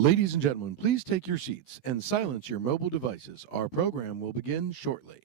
Ladies and gentlemen, please take your seats and silence your mobile devices. Our program will begin shortly.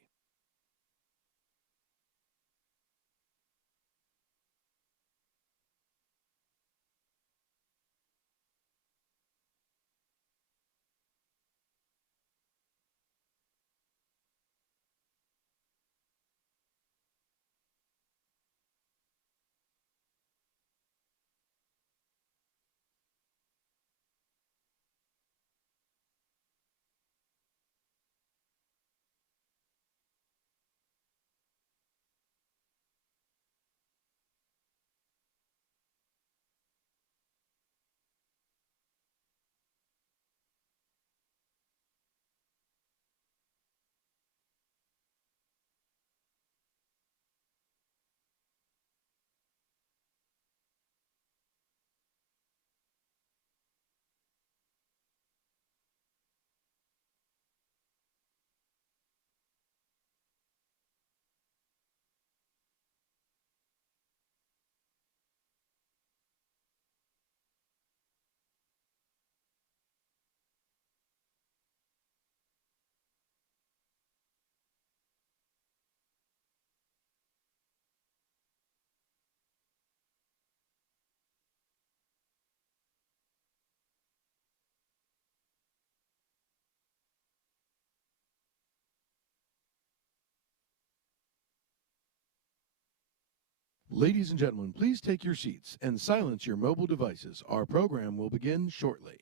Ladies and gentlemen, please take your seats and silence your mobile devices. Our program will begin shortly.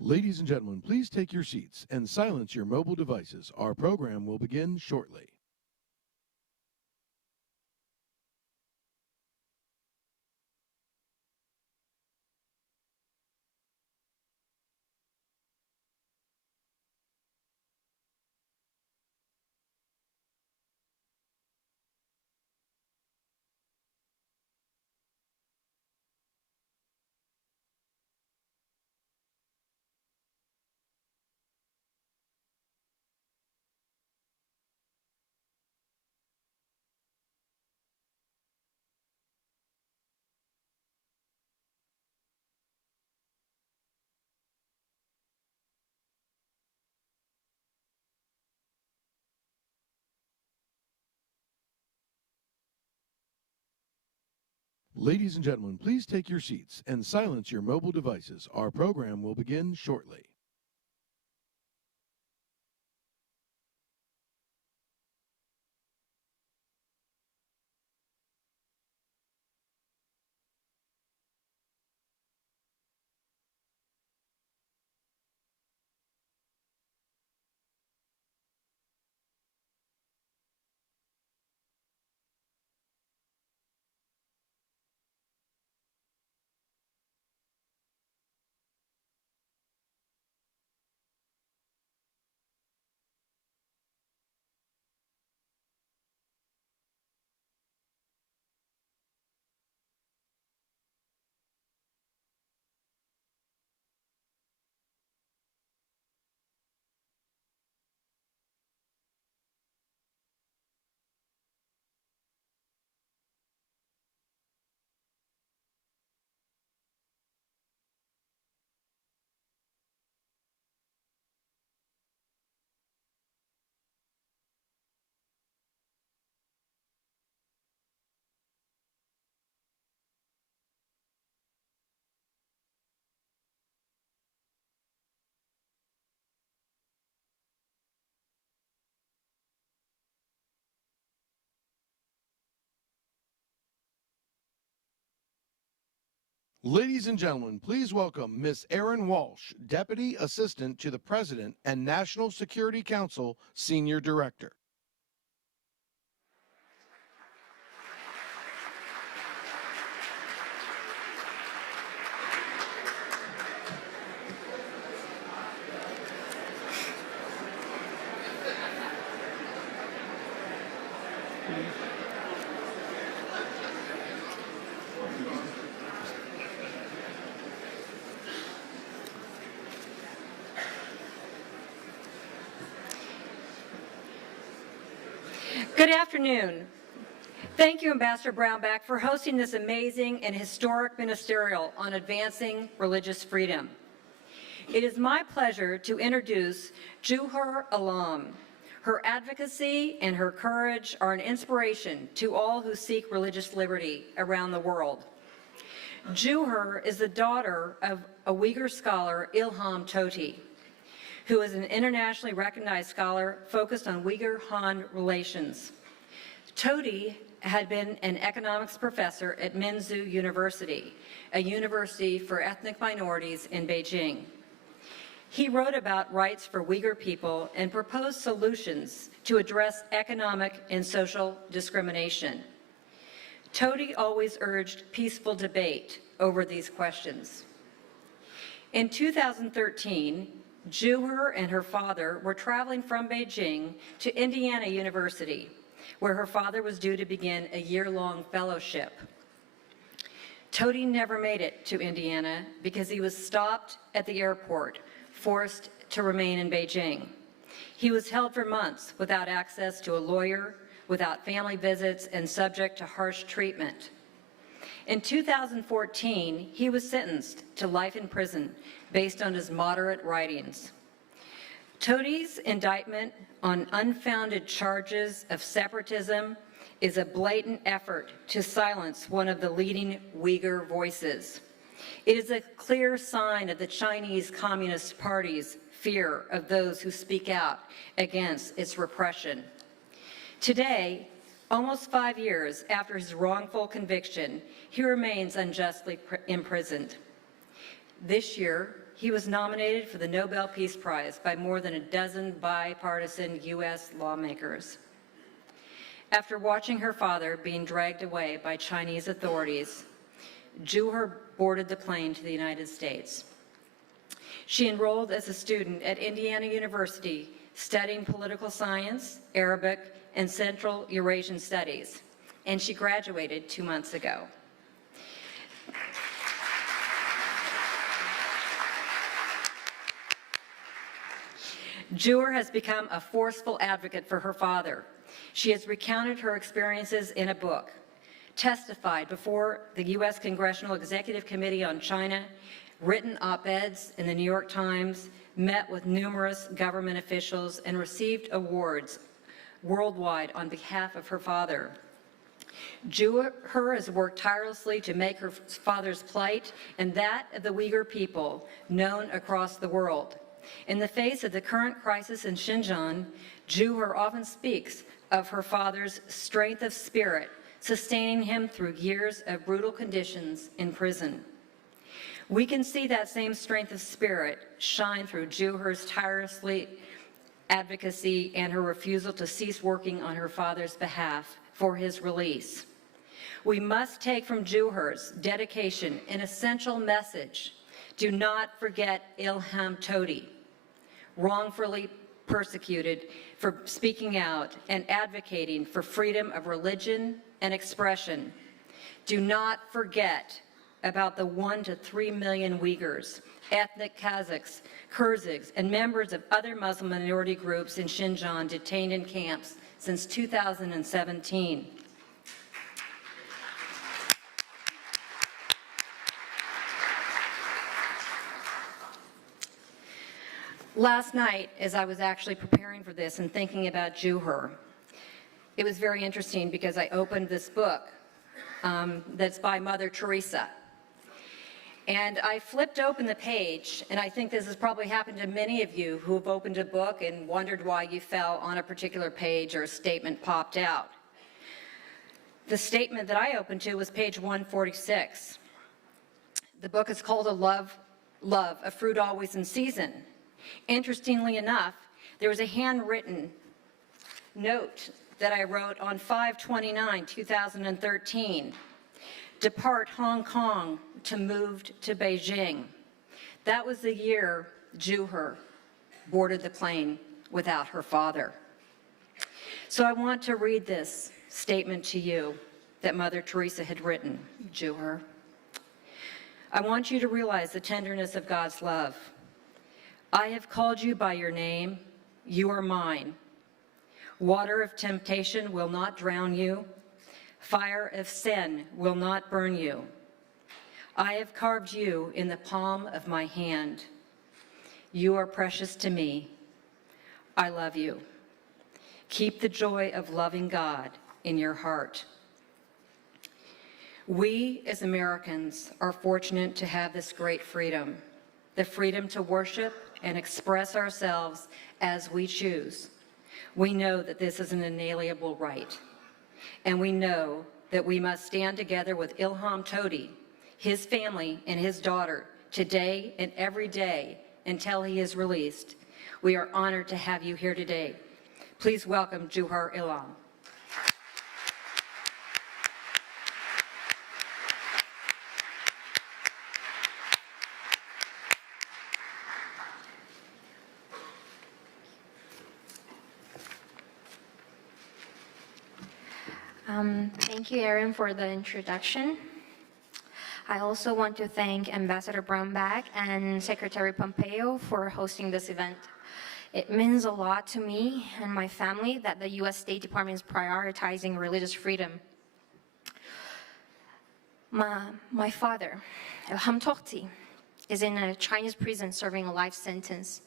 Ladies and gentlemen, please take your seats and silence your mobile devices. Our program will begin shortly. Ladies and gentlemen, please take your seats and silence your mobile devices. Our program will begin shortly. Ladies and gentlemen, please welcome Miss Erin Walsh, Deputy Assistant to the President and National Security Council Senior Director. Good afternoon. Thank you, Ambassador Brownback, for hosting this amazing and historic ministerial on advancing religious freedom. It is my pleasure to introduce Uighur Alton. Her advocacy and her courage are an inspiration to all who seek religious liberty around the world. Uighur is the daughter of a Uighur scholar, Ilham Tohti, who is an internationally recognized scholar focused on Uighur-Han relations. Tohti had been an economics professor at Minzu University, a university for ethnic minorities in Beijing. He wrote about rights for Uighur people and proposed solutions to address economic and social discrimination. Tohti always urged peaceful debate over these questions. In 2013, Uighur and her father were traveling from Beijing to Indiana University, where her father was due to begin a year-long fellowship. Tohti never made it to Indiana because he was stopped at the airport, forced to remain in Beijing. He was held for months without access to a lawyer, without family visits, and subject to harsh treatment. In 2014, he was sentenced to life in prison based on his moderate writings. Tohti's indictment on unfounded charges of separatism is a blatant effort to silence one of the leading Uyghur voices. It is a clear sign of the Chinese Communist Party's fear of those who speak out against its repression. Today, almost 5 years after his wrongful conviction, he remains unjustly imprisoned. This year, he was nominated for the Nobel Peace Prize by more than a dozen bipartisan U.S. lawmakers. After watching her father being dragged away by Chinese authorities, Uighur boarded the plane to the United States. She enrolled as a student at Indiana University, studying political science, Arabic, and Central Eurasian Studies, and she graduated 2 months ago. Uighur has become a forceful advocate for her father. She has recounted her experiences in a book, testified before the U.S. Congressional Executive Committee on China, written op-eds in the New York Times, met with numerous government officials, and received awards worldwide on behalf of her father. Uighur has worked tirelessly to make her father's plight and that of the Uighur people known across the world. In the face of the current crisis in Xinjiang, Uighur often speaks of her father's strength of spirit, sustaining him through years of brutal conditions in prison. We can see that same strength of spirit shine through Uighur's tirelessly advocacy and her refusal to cease working on her father's behalf for his release. We must take from Uighur's dedication an essential message. Do not forget Ilham Tohti, wrongfully persecuted for speaking out and advocating for freedom of religion and expression. Do not forget about the 1 to 3 million Uyghurs, ethnic Kazakhs, Kyrgyz, and members of other Muslim minority groups in Xinjiang detained in camps since 2017. Last night, as I was actually preparing for this and thinking about Uighur, it was very interesting because I opened this book that's by Mother Teresa. And I flipped open the page, and I think this has probably happened to many of you who have opened a book and wondered why you fell on a particular page or a statement popped out. The statement that I opened to was page 146. The book is called Love, a Fruit Always in Season. Interestingly enough, there was a handwritten note that I wrote on 5/29/2013. Depart Hong Kong to move to Beijing. That was the year Uighur boarded the plane without her father. So I want to read this statement to you that Mother Teresa had written. Uighur, I want you to realize the tenderness of God's love. I have called you by your name. You are mine. Water of temptation will not drown you. Fire of sin will not burn you. I have carved you in the palm of my hand. You are precious to me. I love you. Keep the joy of loving God in your heart. We as Americans are fortunate to have this great freedom, the freedom to worship and express ourselves as we choose. We know that this is an inalienable right. And we know that we must stand together with Ilham Tohti, his family, and his daughter today and every day until he is released. We are honored to have you here today. Please welcome Uighur Ilham. Thank you, Erin, for the introduction. I also want to thank Ambassador Brownback and Secretary Pompeo for hosting this event. It means a lot to me and my family that the U.S. State Department is prioritizing religious freedom. My father, Ilham Tohti, is in a Chinese prison serving a life sentence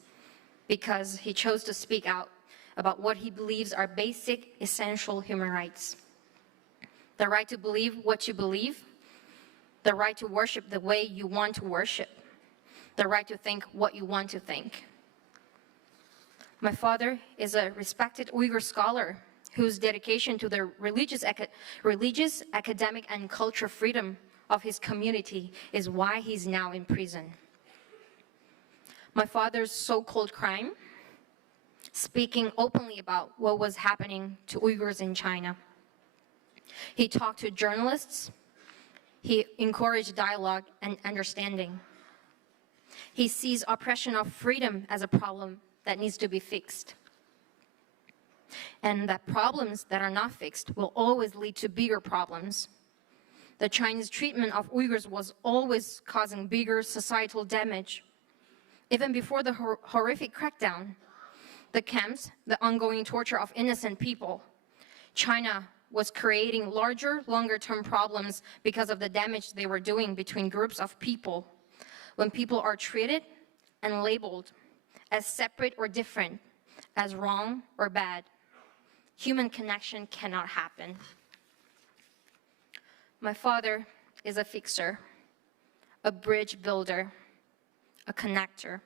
because he chose to speak out about what he believes are basic, essential human rights. The right to believe what you believe, the right to worship the way you want to worship, the right to think what you want to think. My father is a respected Uyghur scholar whose dedication to the religious, academic, and cultural freedom of his community is why he's now in prison. My father's so-called crime, speaking openly about what was happening to Uyghurs in China. He talked to journalists. He encouraged dialogue and understanding. He sees oppression of freedom as a problem that needs to be fixed. And that problems that are not fixed will always lead to bigger problems. The Chinese treatment of Uyghurs was always causing bigger societal damage. Even before the horrific crackdown, the camps, the ongoing torture of innocent people, China was creating larger, longer-term problems because of the damage they were doing between groups of people. When people are treated and labeled as separate or different, as wrong or bad, human connection cannot happen. My father is a fixer, a bridge builder, a connector.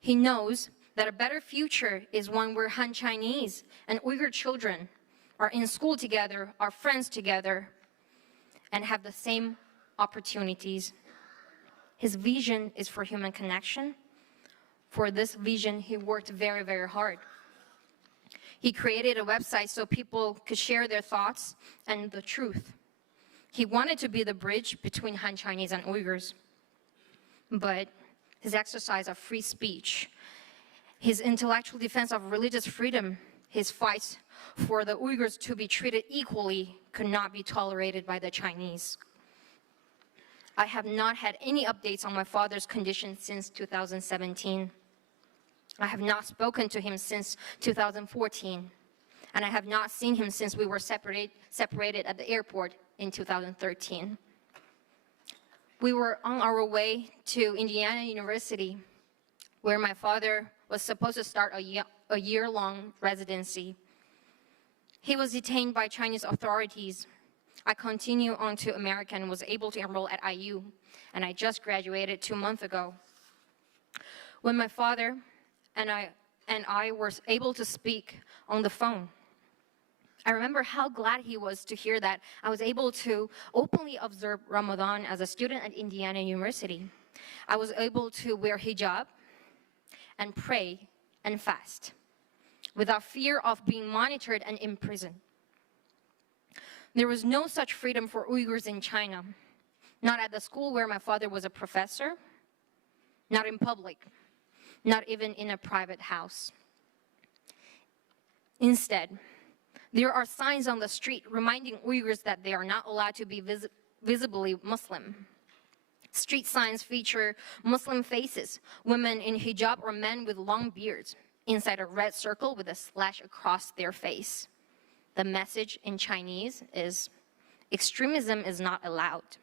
He knows that a better future is one where Han Chinese and Uyghur children are in school together, are friends together, and have the same opportunities. His vision is for human connection. For this vision, he worked very, very hard. He created a website so people could share their thoughts and the truth. He wanted to be the bridge between Han Chinese and Uyghurs. But his exercise of free speech, his intellectual defense of religious freedom, his fight for the Uyghurs to be treated equally could not be tolerated by the Chinese. I have not had any updates on my father's condition since 2017. I have not spoken to him since 2014, and I have not seen him since we were separated at the airport in 2013. We were on our way to Indiana University, where my father was supposed to start a year-long residency. He was detained by Chinese authorities. I continued on to America and was able to enroll at IU, and I just graduated 2 months ago. When my father and I were able to speak on the phone, I remember how glad he was to hear that I was able to openly observe Ramadan as a student at Indiana University. I was able to wear hijab and pray and fast without fear of being monitored and imprisoned. There was no such freedom for Uyghurs in China, not at the school where my father was a professor, not in public, not even in a private house. Instead, there are signs on the street reminding Uyghurs that they are not allowed to be visibly Muslim. Street signs feature Muslim faces, women in hijab or men with long beards, inside a red circle with a slash across their face. The message in Chinese is, extremism is not allowed.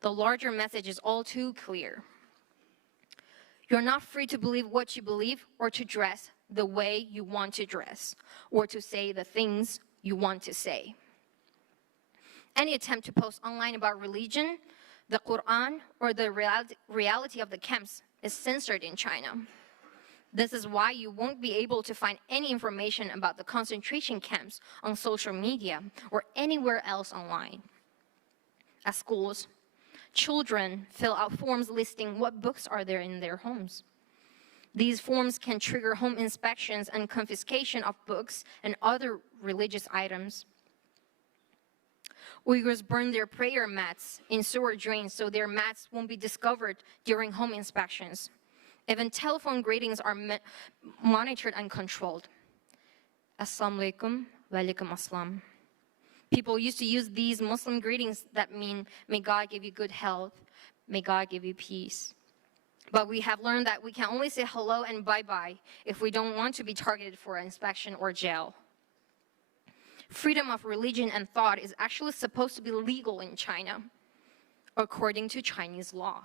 The larger message is all too clear. You're not free to believe what you believe or to dress the way you want to dress or to say the things you want to say. Any attempt to post online about religion, the Quran, or the reality of the camps is censored in China. This is why you won't be able to find any information about the concentration camps on social media or anywhere else online. At schools, children fill out forms listing what books are there in their homes. These forms can trigger home inspections and confiscation of books and other religious items. Uyghurs burn their prayer mats in sewer drains so their mats won't be discovered during home inspections. Even telephone greetings are monitored and controlled. Assalamu alaikum, wa alaikum assalam. People used to use these Muslim greetings that mean, may God give you good health, may God give you peace. But we have learned that we can only say hello and bye-bye if we don't want to be targeted for inspection or jail. Freedom of religion and thought is actually supposed to be legal in China, according to Chinese law.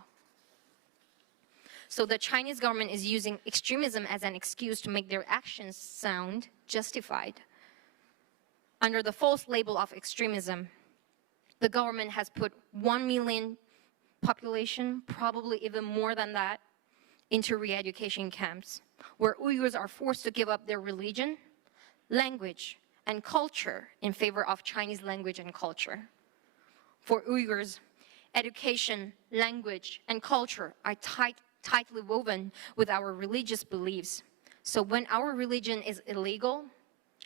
So the Chinese government is using extremism as an excuse to make their actions sound justified. Under the false label of extremism, the government has put 1 million population, probably even more than that, into re-education camps, where Uyghurs are forced to give up their religion, language, and culture in favor of Chinese language and culture. For Uyghurs, education, language, and culture are tightly woven with our religious beliefs. So when our religion is illegal,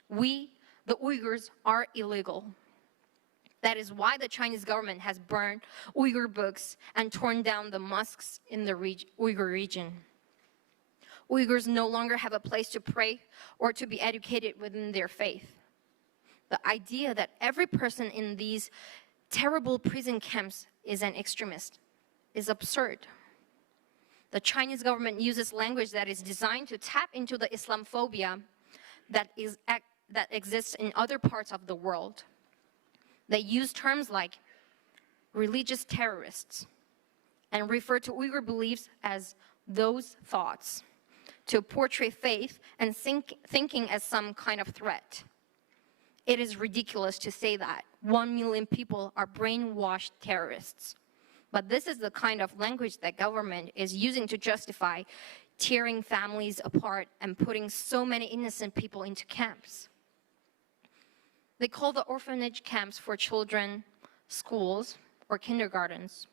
we, the Uyghurs, are illegal. That is why the Chinese government has burned Uyghur books and torn down the mosques in the Uyghur region. Uyghurs no longer have a place to pray or to be educated within their faith. The idea that every person in these terrible prison camps is an extremist is absurd. The Chinese government uses language that is designed to tap into the Islamophobia that exists in other parts of the world. They use terms like religious terrorists and refer to Uyghur beliefs as those thoughts to portray faith and thinking as some kind of threat. It is ridiculous to say that 1 million people are brainwashed terrorists. But this is the kind of language that government is using to justify tearing families apart and putting so many innocent people into camps. They call the orphanage camps for children schools or kindergartens.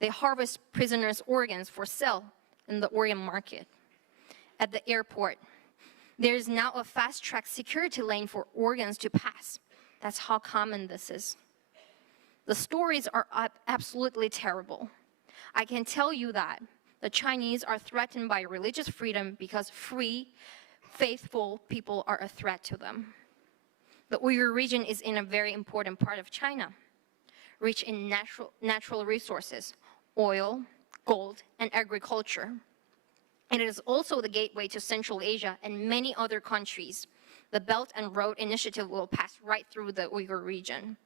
They harvest prisoners' organs for sale in the organ market. At the airport, there is now a fast-track security lane for organs to pass. That's how common this is. The stories are absolutely terrible. I can tell you that the Chinese are threatened by religious freedom because free, faithful people are a threat to them. The Uyghur region is in a very important part of China, rich in natural resources, oil, gold, and agriculture. And it is also the gateway to Central Asia and many other countries. The Belt and Road Initiative will pass right through the Uyghur region.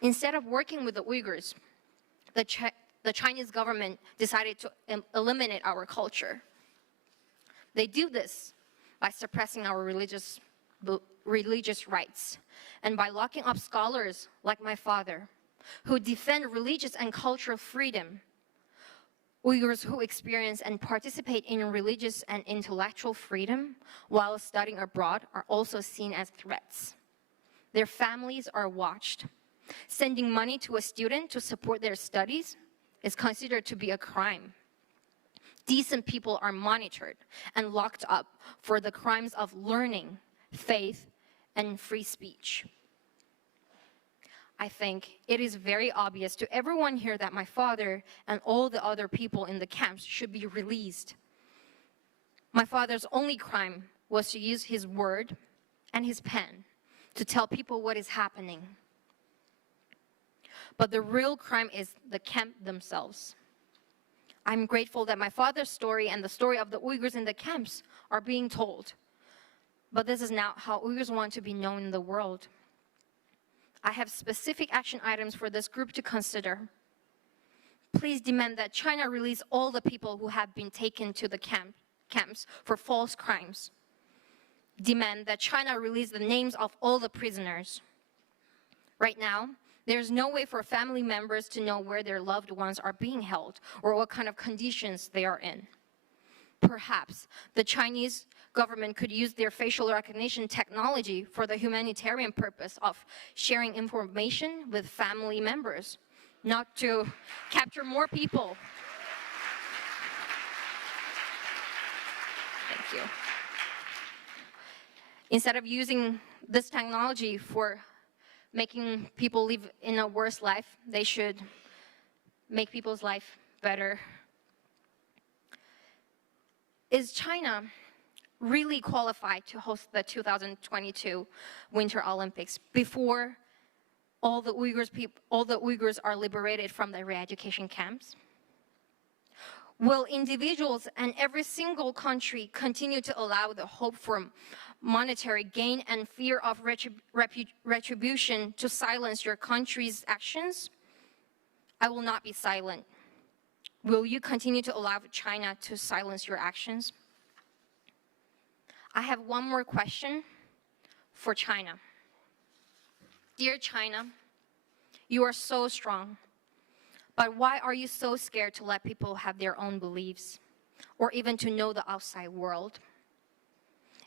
Instead of working with the Uyghurs, the Chinese government decided to eliminate our culture. They do this by suppressing our religious rights and by locking up scholars like my father who defend religious and cultural freedom. Uyghurs who experience and participate in religious and intellectual freedom while studying abroad are also seen as threats. Their families are watched. Sending money to a student to support their studies is considered to be a crime. Decent people are monitored and locked up for the crimes of learning, faith, and free speech. I think it is very obvious to everyone here that my father and all the other people in the camps should be released. My father's only crime was to use his word and his pen to tell people what is happening. But the real crime is the camp themselves. I'm grateful that my father's story and the story of the Uyghurs in the camps are being told. But this is not how Uyghurs want to be known in the world. I have specific action items for this group to consider. Please demand that China release all the people who have been taken to the camps for false crimes. Demand that China release the names of all the prisoners. Right now, there's no way for family members to know where their loved ones are being held or what kind of conditions they are in. Perhaps the Chinese government could use their facial recognition technology for the humanitarian purpose of sharing information with family members, not to capture more people. Thank you. Instead of using this technology for making people live in a worse life, they should make people's life better. Is China really qualified to host the 2022 Winter Olympics before all the Uyghurs are liberated from the re-education camps? Will individuals and every single country continue to allow the hope for monetary gain and fear of retribution to silence your country's actions? I will not be silent. Will you continue to allow China to silence your actions? I have one more question for China. Dear China, you are so strong, but why are you so scared to let people have their own beliefs or even to know the outside world?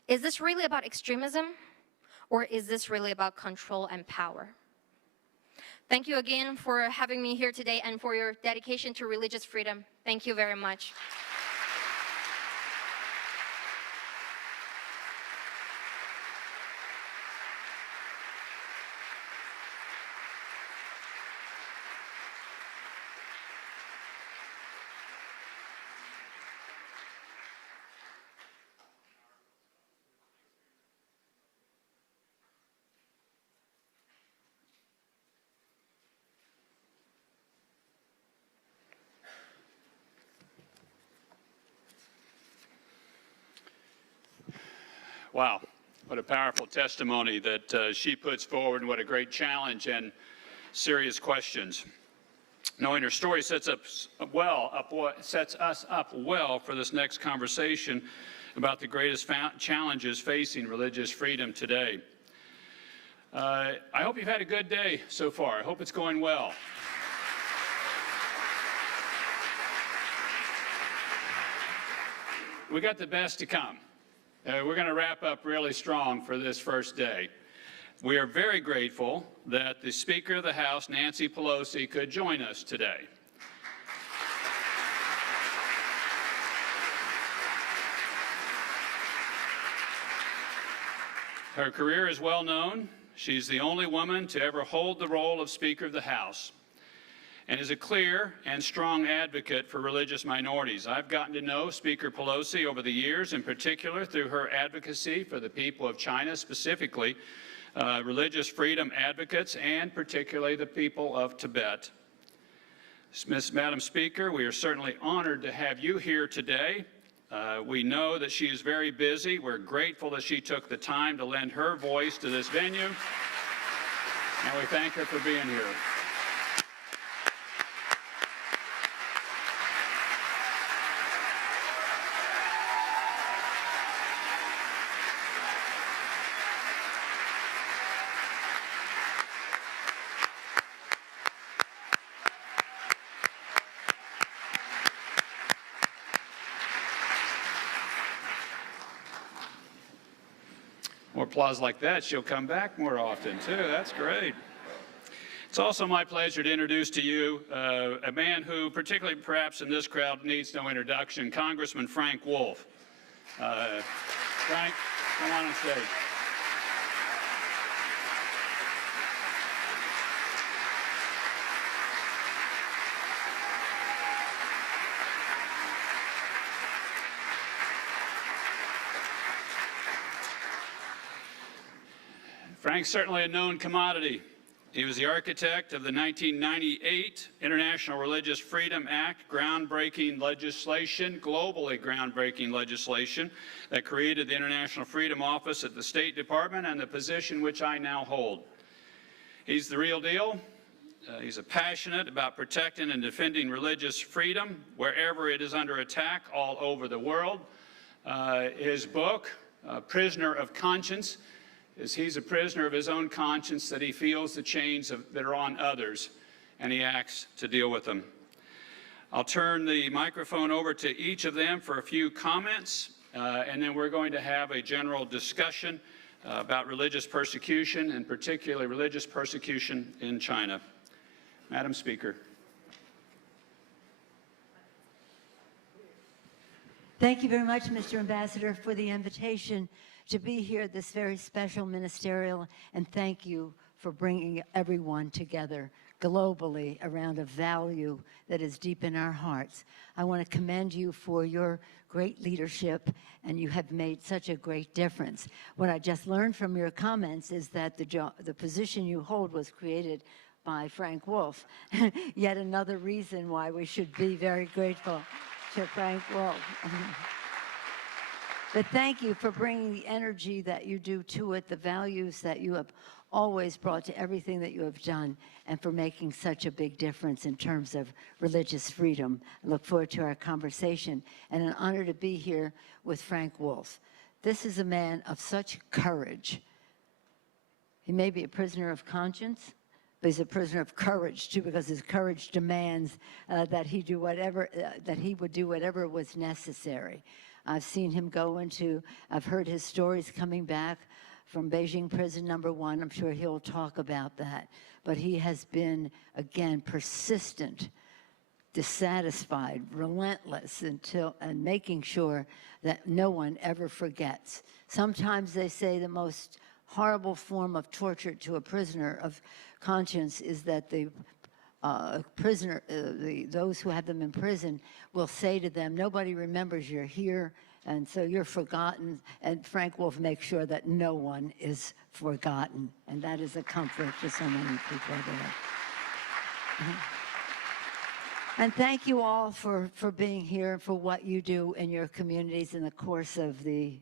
Is this really about extremism or is this really about control and power? Thank you again for having me here today and for your dedication to religious freedom. Thank you very much. Wow, what a powerful testimony that she puts forward, and what a great challenge and serious questions. Knowing her story sets us up well for this next conversation about the greatest challenges facing religious freedom today. I hope you've had a good day so far. I hope it's going well. We got the best to come. We're going to wrap up really strong for this first day. We are very grateful that the Speaker of the House, Nancy Pelosi, could join us today. Her career is well known. She's the only woman to ever hold the role of Speaker of the House, and is a clear and strong advocate for religious minorities. I've gotten to know Speaker Pelosi over the years, in particular through her advocacy for the people of China, specifically religious freedom advocates, and particularly the people of Tibet. Madam Speaker, we are certainly honored to have you here today. We know that she is very busy. We're grateful that she took the time to lend her voice to this venue, and we thank her for being here. More applause like that, she'll come back more often, too. That's great. It's also my pleasure to introduce to you a man who, particularly perhaps in this crowd, needs no introduction, Congressman Frank Wolf. Frank, come on stage. Frank's certainly a known commodity. He was the architect of the 1998 International Religious Freedom Act, groundbreaking legislation, globally groundbreaking legislation that created the International Freedom Office at the State Department and the position which I now hold. He's the real deal. He's passionate about protecting and defending religious freedom wherever it is under attack all over the world. His book, Prisoner of Conscience, is he's a prisoner of his own conscience, that he feels the chains that are on others, and he acts to deal with them. I'll turn the microphone over to each of them for a few comments, and then we're going to have a general discussion about religious persecution, and particularly religious persecution in China. Madam Speaker. Thank you very much, Mr. Ambassador, for the invitation to be here at this very special ministerial, and thank you for bringing everyone together globally around a value that is deep in our hearts. I want to commend you for your great leadership, and you have made such a great difference. What I just learned from your comments is that the position you hold was created by Frank Wolf. Yet another reason why we should be very grateful to Frank Wolf. But thank you for bringing the energy that you do to it, the values that you have always brought to everything that you have done, and for making such a big difference in terms of religious freedom. I look forward to our conversation, and an honor to be here with Frank Wolf. This is a man of such courage. He may be a prisoner of conscience, but he's a prisoner of courage too, because his courage demands that he would do whatever was necessary. I've seen him I've heard his stories coming back from Beijing prison number 1. I'm sure he'll talk about that. but he has been, again, persistent, dissatisfied, relentless and making sure that no one ever forgets. Sometimes they say the most horrible form of torture to a prisoner of conscience is that the those who have them in prison will say to them, nobody remembers you're here, and so you're forgotten. And Frank will make sure that no one is forgotten. And that is a comfort to so many people there. And thank you all for being here, for what you do in your communities in the course of the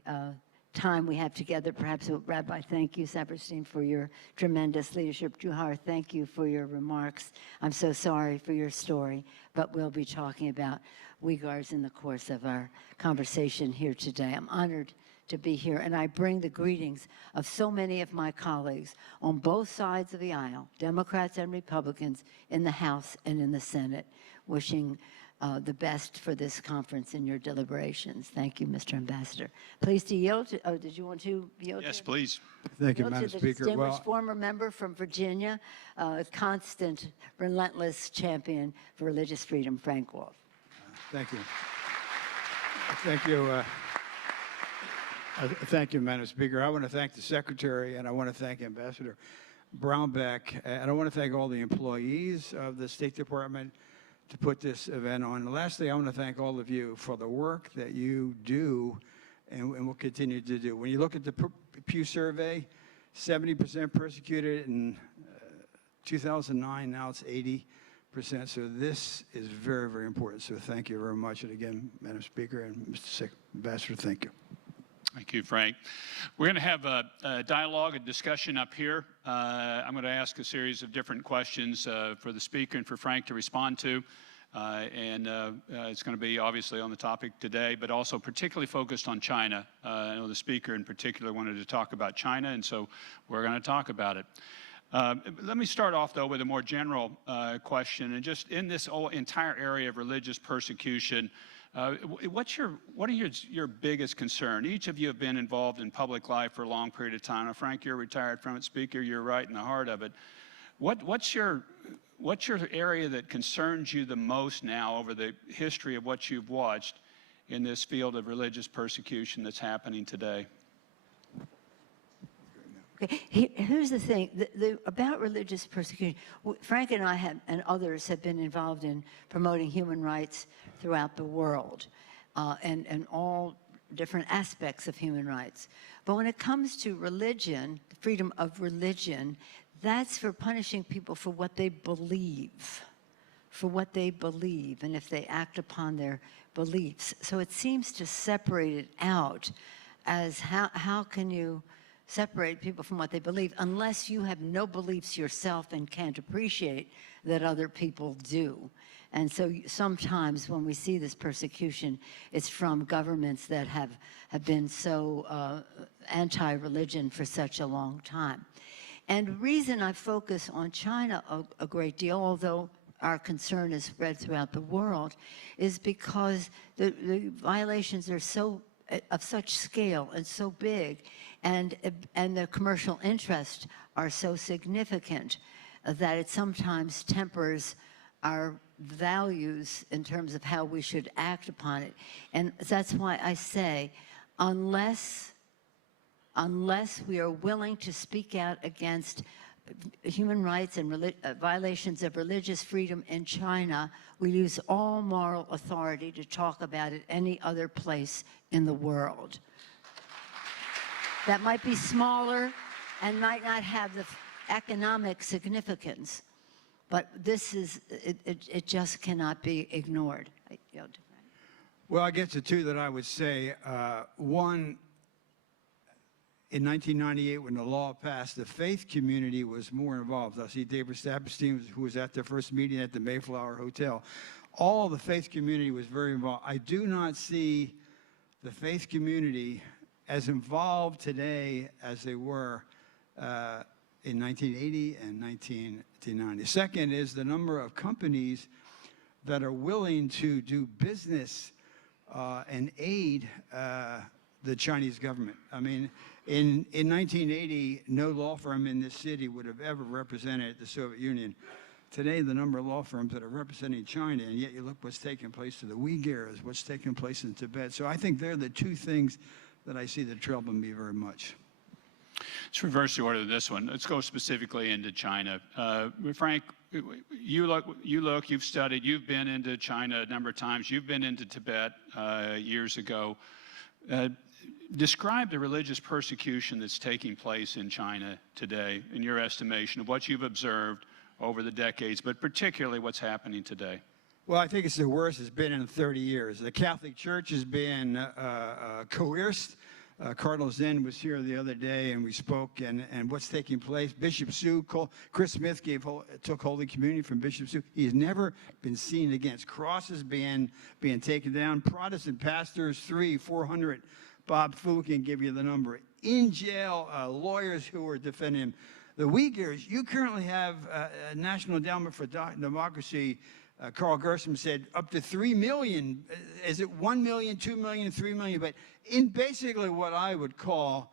time we have together. Perhaps, Rabbi, thank you, Saperstein, for your tremendous leadership. Juhar, thank you for your remarks. I'm so sorry for your story, but we'll be talking about Uighurs in the course of our conversation here today. I'm honored to be here, and I bring the greetings of so many of my colleagues on both sides of the aisle, Democrats and Republicans, in the House and in the Senate, wishing the best for this conference in your deliberations. Thank you, Mr. Ambassador. Please to yield to, did you want to yield? Yes, please. Thank you, Yield Madam to the Speaker. distinguished former member from Virginia, constant, relentless champion for religious freedom, Frank Wolf. Thank you. Thank you. Thank you, Madam Speaker. I want to thank the Secretary, and I want to thank Ambassador Brownback, and I want to thank all the employees of the State Department to put this event on. And lastly, I want to thank all of you for the work that you do and will continue to do. When you look at the Pew survey, 70% persecuted in 2009, now it's 80%. So this is very, very important. So thank you very much. And again, Madam Speaker and Mr. Ambassador, thank you. Thank you, Frank. We're going to have a dialogue, a discussion up here. I'm going to ask a series of different questions for the speaker and for Frank to respond to. It's going to be obviously on the topic today, but also particularly focused on China. I know the speaker in particular wanted to talk about China, and so we're going to talk about it. Let me start off, though, with a more general question. And just in this entire area of religious persecution, what are your biggest concern? Each of you have been involved in public life for a long period of time. Now, Frank, you're retired from it. Speaker, you're right in the heart of it. What's your area that concerns you the most now over the history of what you've watched in this field of religious persecution that's happening today? Okay. Here's the thing about religious persecution. Frank and I and others have been involved in promoting human rights throughout the world and all different aspects of human rights. But when it comes to religion, freedom of religion, that's for punishing people for what they believe, and if they act upon their beliefs. So it seems to separate it out as how can you separate people from what they believe unless you have no beliefs yourself and can't appreciate that other people do. And so sometimes when we see this persecution, it's from governments that have been so anti-religion for such a long time. And the reason I focus on China a great deal, although our concern is spread throughout the world, is because the violations are of such scale and so big, and the commercial interests are so significant that it sometimes tempers our values in terms of how we should act upon it. And that's why I say, unless we are willing to speak out against human rights and violations of religious freedom in China, we lose all moral authority to talk about it any other place in the world. That might be smaller and might not have the economic significance, but this is, it just cannot be ignored. Well, I guess the two that I would say, one, in 1998, when the law passed, the faith community was more involved. I see David Saperstein, who was at the first meeting at the Mayflower Hotel. All the faith community was very involved. I do not see the faith community as involved today as they were in 1980 and 1990. Second is the number of companies that are willing to do business and aid the Chinese government. I mean, in 1980, no law firm in this city would have ever represented the Soviet Union. Today, the number of law firms that are representing China, and yet you look what's taking place to the Uighurs, what's taking place in Tibet. So I think they're the two things that I see that trouble me very much. Let's reverse the order of this one. Let's go specifically into China. Frank, you've studied, you've been into China a number of times. You've been into Tibet years ago. Describe the religious persecution that's taking place in China today, in your estimation, of what you've observed over the decades, but particularly what's happening today. Well, I think it's the worst it's been in 30 years. The Catholic Church has been coerced. Cardinal Zen was here the other day, and we spoke, and what's taking place. Bishop Su, Chris Smith took Holy Communion from Bishop Su. He has never been seen against. Crosses being taken down. Protestant pastors, 400. Bob Fu can give you the number. In jail, lawyers who are defending him. The Uighurs, you currently have a National Endowment for Democracy. Carl Gershom said up to 3 million. Is it 1 million, 2 million, 3 million? But in basically what I would call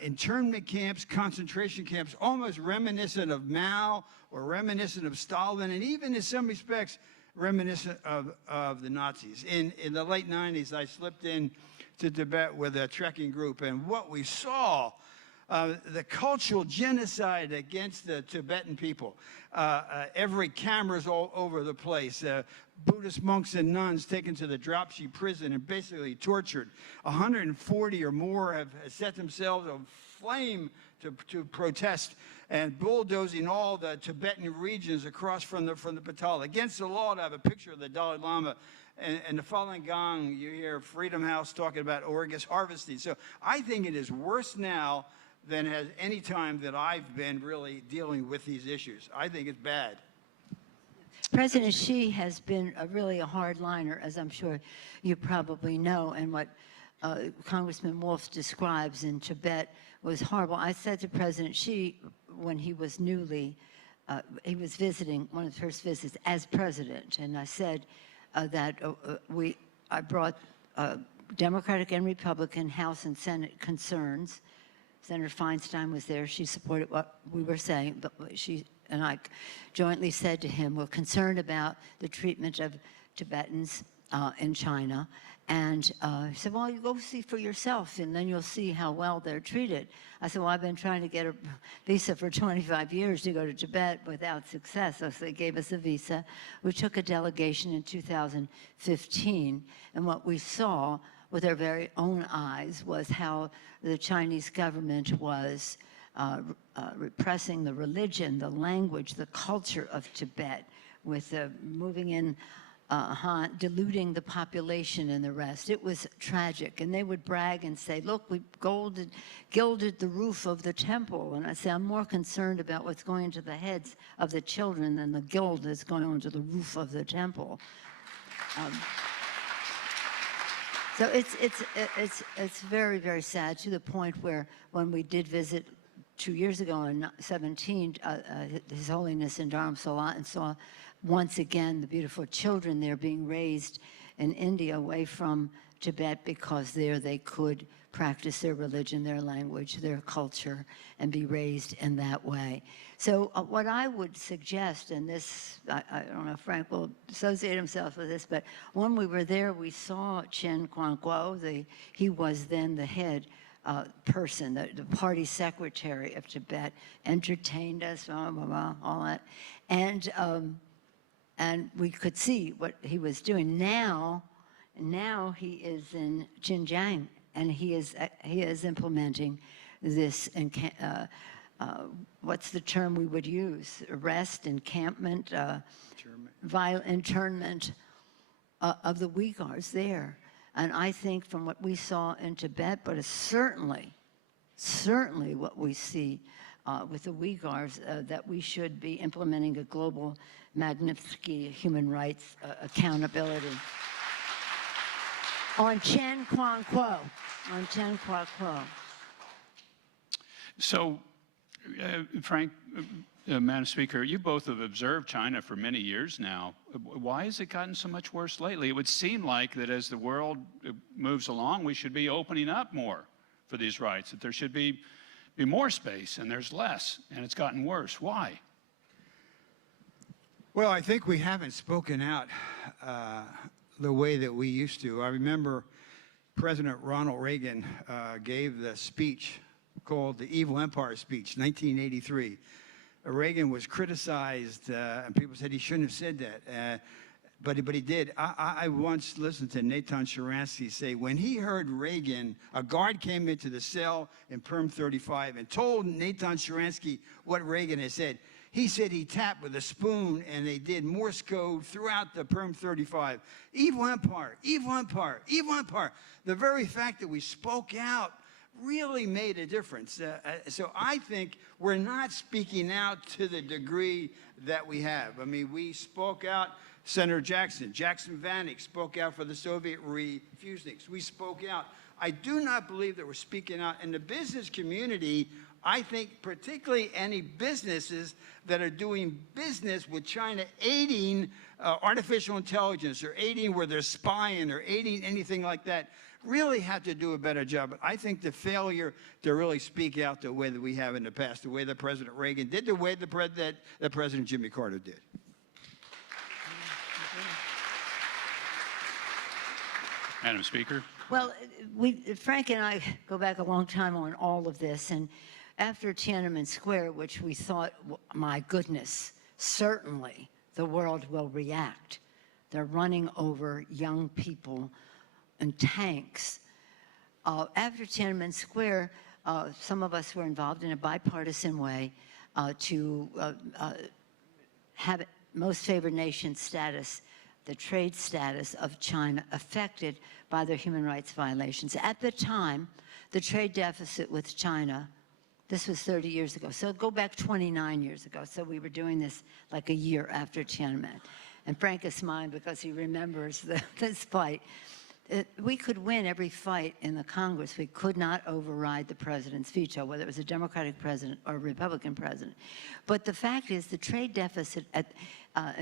internment camps, concentration camps, almost reminiscent of Mao or reminiscent of Stalin, and even in some respects reminiscent of the Nazis. In the late 90s, I slipped in to Tibet with a trekking group, and what we saw, the cultural genocide against the Tibetan people. Every camera's all over the place. Buddhist monks and nuns taken to the Dropsy prison and basically tortured. 140 or more have set themselves aflame to protest, and bulldozing all the Tibetan regions across from the Patal. Against the law to have a picture of the Dalai Lama. And the Falun Gong, you hear Freedom House talking about organ harvesting. So I think it is worse now than at any time that I've been really dealing with these issues. I think it's bad. President Xi has been really a hardliner, as I'm sure you probably know, and what Congressman Wolf describes in Tibet was horrible. I said to President Xi when he was he was visiting, one of his first visits as president, and I said that I brought Democratic and Republican House and Senate concerns. Senator Feinstein was there. She supported what we were saying, but she and I jointly said to him, we're concerned about the treatment of Tibetans in China. And he said, well, you go see for yourself, and then you'll see how well they're treated. I said, well, I've been trying to get a visa for 25 years to go to Tibet without success. So they gave us a visa. We took a delegation in 2015, and what we saw with our very own eyes was how the Chinese government was repressing the religion, the language, the culture of Tibet, with moving in, diluting the population and the rest. It was tragic. And they would brag and say, look, we gilded the roof of the temple. And I say, I'm more concerned about what's going into the heads of the children than the gild that's going onto the roof of the temple. So it's very, very sad, to the point where when we did visit 2 years ago in 17, His Holiness in Dharamsala, and saw once again the beautiful children there being raised in India away from Tibet, because there they could practice their religion, their language, their culture, and be raised in that way. So what I would suggest, and this, I don't know if Frank will associate himself with this, but when we were there, we saw Chen Guangguo. He was then the head person, the party secretary of Tibet, entertained us, all that. And we could see what he was doing. Now he is in Xinjiang, and he is implementing this, what's the term we would use? Arrest, encampment, violent internment of the Uyghurs there. And I think from what we saw in Tibet, but it's certainly what we see with the Uyghurs, that we should be implementing a global Magnitsky human rights accountability. On Chen Guangguo. So, Frank, Madam Speaker, you both have observed China for many years now. Why has it gotten so much worse lately? It would seem like that as the world moves along, we should be opening up more for these rights, that there should be more space, and there's less, and it's gotten worse. Why? Well, I think we haven't spoken out the way that we used to. I remember President Ronald Reagan gave the speech called the Evil Empire speech, 1983. Reagan was criticized, and people said he shouldn't have said that, but he did. I once listened to Nathan Sharansky say when he heard Reagan, a guard came into the cell in Perm 35 and told Nathan Sharansky what Reagan had said. He said he tapped with a spoon, and they did Morse code throughout the Perm 35. Evil empire, evil empire, evil empire. The very fact that we spoke out really made a difference. So I think we're not speaking out to the degree that we have. I mean, we spoke out. Senator Jackson Vanik spoke out for the Soviet refuseniks. We spoke out. I do not believe that we're speaking out in the business community. I think particularly any businesses that are doing business with China aiding artificial intelligence or aiding where they're spying or aiding anything like that really have to do a better job. But I think the failure to really speak out the way that we have in the past, the way that President Reagan did, the way that President Jimmy Carter did. Madam Speaker. Well, Frank and I go back a long time on all of this, and after Tiananmen Square, which we thought, my goodness, certainly the world will react. They're running over young people and tanks. After Tiananmen Square, some of us were involved in a bipartisan way to have most favored nation status, the trade status of China affected by their human rights violations. At the time, the trade deficit with China, this was 30 years ago, so go back 29 years ago. So we were doing this like a year after Tiananmen. And Frank is smiling because he remembers this fight. We could win every fight in the Congress. We could not override the president's veto, whether it was a Democratic president or a Republican president. But the fact is, the trade deficit at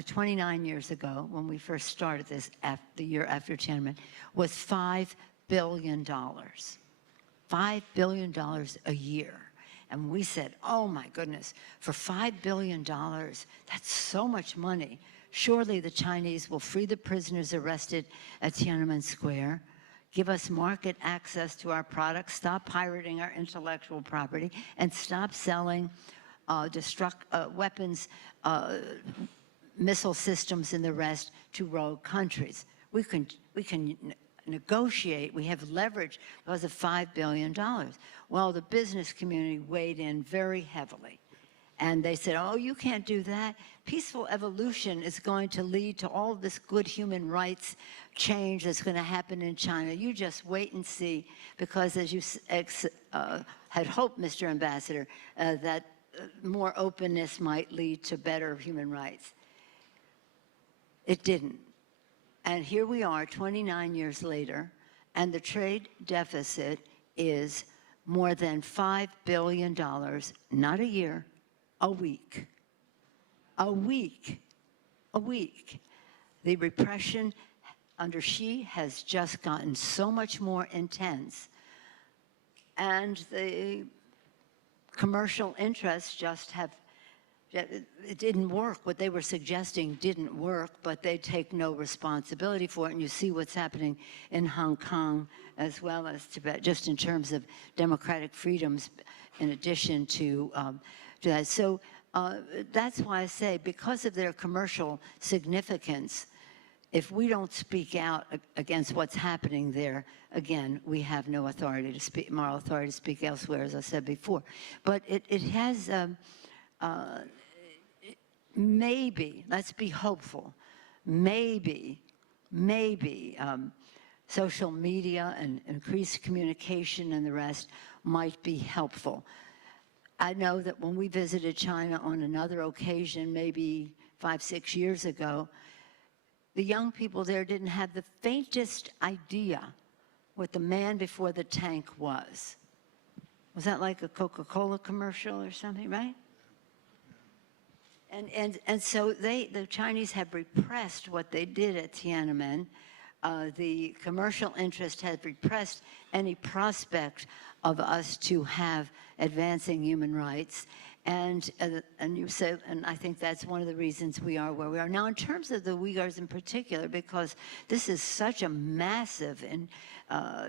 29 years ago, when we first started this, the year after Tiananmen, was $5 billion. $5 billion a year. And we said, oh my goodness, for $5 billion, that's so much money. Surely the Chinese will free the prisoners arrested at Tiananmen Square, give us market access to our products, stop pirating our intellectual property, and stop selling weapons, missile systems, and the rest to rogue countries. We can negotiate. We have leverage because of $5 billion. Well, the business community weighed in very heavily. And they said, oh, you can't do that. Peaceful evolution is going to lead to all this good human rights change that's going to happen in China. You just wait and see, because as you had hoped, Mr. Ambassador, that more openness might lead to better human rights. It didn't. And here we are 29 years later, and the trade deficit is more than $5 billion, not a year, a week. A week. A week. The repression under Xi has just gotten so much more intense, and the commercial interests just have, it didn't work. What they were suggesting didn't work, but they take no responsibility for it. And you see what's happening in Hong Kong as well as Tibet, just in terms of democratic freedoms, in addition to that. So that's why I say, because of their commercial significance, if we don't speak out against what's happening there, again, we have no authority to speak, moral authority to speak elsewhere, as I said before. But it has, maybe, let's be hopeful, maybe social media and increased communication and the rest might be helpful. I know that when we visited China on another occasion, maybe 5, 6 years ago, the young people there didn't have the faintest idea what the man before the tank was. Was that like a Coca-Cola commercial or something, right? And so the Chinese have repressed what they did at Tiananmen. The commercial interest has repressed any prospect of us to have advancing human rights. And you said, and I think that's one of the reasons we are where we are. Now, in terms of the Uyghurs in particular, because this is such a massive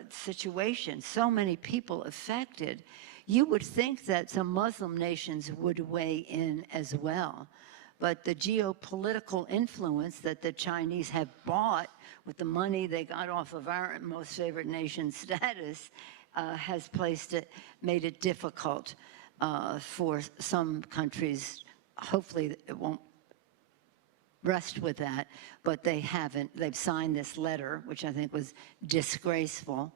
situation, so many people affected, you would think that some Muslim nations would weigh in as well. But the geopolitical influence that the Chinese have bought with the money they got off of our most favored nation status has made it difficult for some countries. Hopefully it won't rest with that, but they haven't. They've signed this letter, which I think was disgraceful.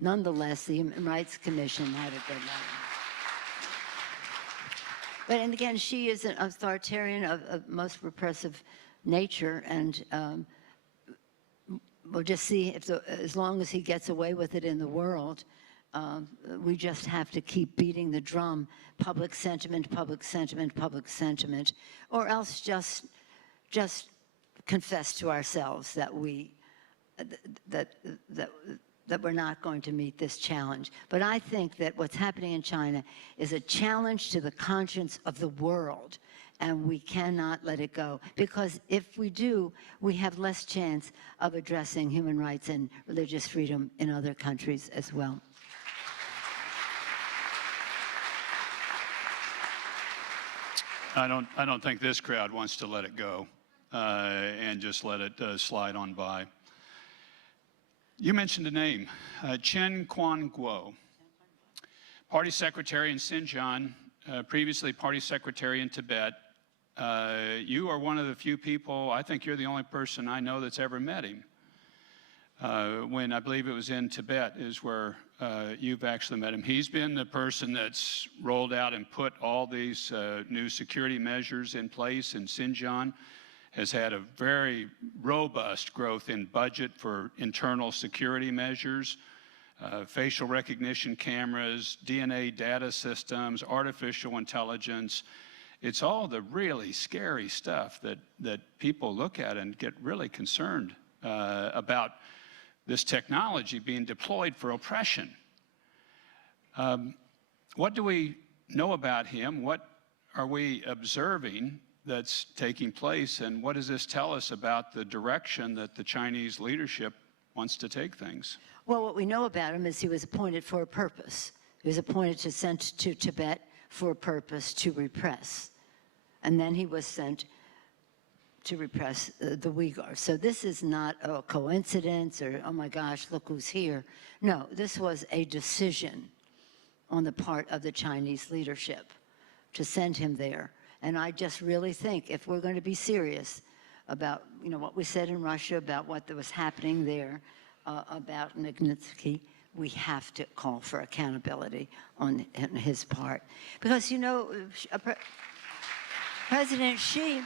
Nonetheless, the Human Rights Commission had a good letter. But, and again, she is an authoritarian of most repressive nature, and we'll just see if as long as he gets away with it in the world, we just have to keep beating the drum, public sentiment, public sentiment, public sentiment, or else just confess to ourselves that that we're not going to meet this challenge. But I think that what's happening in China is a challenge to the conscience of the world, and we cannot let it go, because if we do, we have less chance of addressing human rights and religious freedom in other countries as well. I don't think this crowd wants to let it go and just let it slide on by. You mentioned a name, Chen Quanguo, party secretary in Xinjiang, previously party secretary in Tibet. You are one of the few people, I think you're the only person I know that's ever met him. When I believe it was in Tibet is where you've actually met him. He's been the person that's rolled out and put all these new security measures in place in Xinjiang, has had a very robust growth in budget for internal security measures, facial recognition cameras, DNA data systems, artificial intelligence. It's all the really scary stuff that people look at and get really concerned about this technology being deployed for oppression. What do we know about him? What are we observing that's taking place, and what does this tell us about the direction that the Chinese leadership wants to take things? Well, what we know about him is he was appointed for a purpose. He was appointed to sent to Tibet for a purpose to repress. And then he was sent to repress the Uyghurs. So this is not a coincidence or, oh my gosh, look who's here. No, this was a decision on the part of the Chinese leadership to send him there. And I just really think if we're going to be serious about, what we said in Russia, about what was happening there, about Magnitsky, we have to call for accountability on his part. Because, President Xi,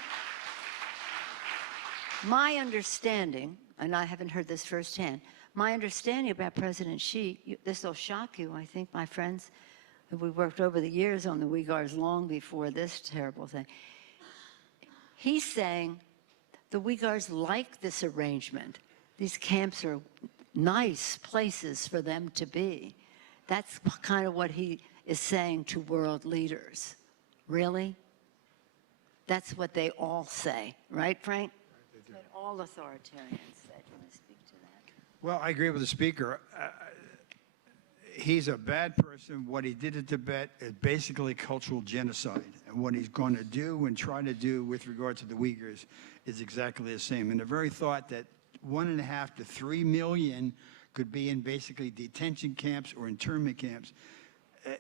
my understanding, and I haven't heard this firsthand, my understanding about President Xi, this will shock you, I think, my friends, we worked over the years on the Uyghurs long before this terrible thing. He's saying the Uyghurs like this arrangement. These camps are nice places for them to be. That's kind of what he is saying to world leaders. Really? That's what they all say, right, Frank? That's what all authoritarians say. Do you want to speak to that? Well, I agree with the speaker. He's a bad person. What he did in Tibet is basically cultural genocide. And what he's going to do and try to do with regard to the Uyghurs is exactly the same. And the very thought that 1.5 to 3 million could be in basically detention camps or internment camps,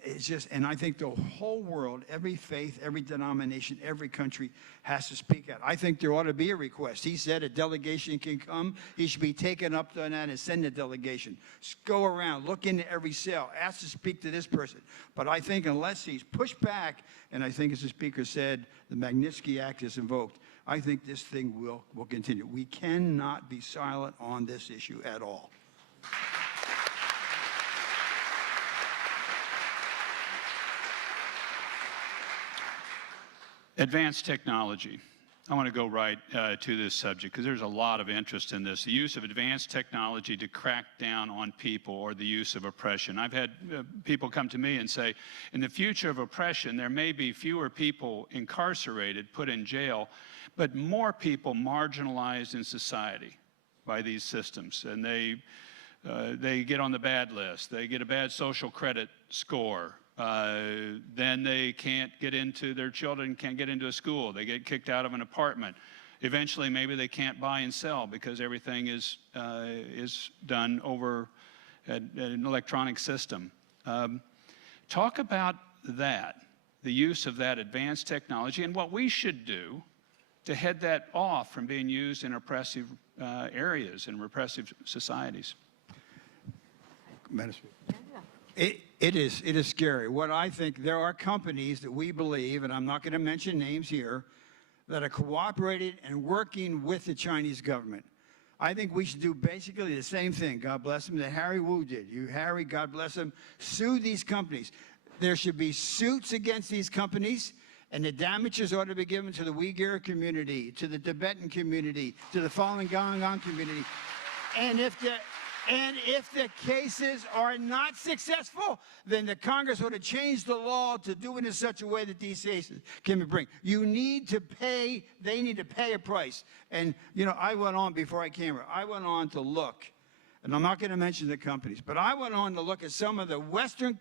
it's just, and I think the whole world, every faith, every denomination, every country has to speak out. I think there ought to be a request. He said a delegation can come. He should be taken up to that and send a delegation. Just go around, look into every cell, ask to speak to this person. But I think unless he's pushed back, and I think as the speaker said, the Magnitsky Act is invoked, I think this thing will continue. We cannot be silent on this issue at all. Advanced technology. I want to go right to this subject because there's a lot of interest in this. The use of advanced technology to crack down on people or the use of oppression. I've had people come to me and say, in the future of oppression, there may be fewer people incarcerated, put in jail, but more people marginalized in society by these systems. And they get on the bad list. They get a bad social credit score. Then they can't get into, their children can't get into a school. They get kicked out of an apartment. Eventually, maybe they can't buy and sell because everything is done over an electronic system. Talk about that, the use of that advanced technology, and what we should do to head that off from being used in oppressive areas and repressive societies. Minister. It is scary. What I think, there are companies that we believe, and I'm not going to mention names here, that are cooperating and working with the Chinese government. I think we should do basically the same thing, God bless him, that Harry Wu did. You, Harry, God bless him, sue these companies. There should be suits against these companies, and the damages ought to be given to the Uighur community, to the Tibetan community, to the Falun Gong community. And if the cases are not successful, then the Congress ought to change the law to do it in such a way that these cases can be brought. You need to pay, they need to pay a price. And, you know, I went on before I came here, I went on to look, and I'm not going to mention the companies, but I went on to look at some of the Western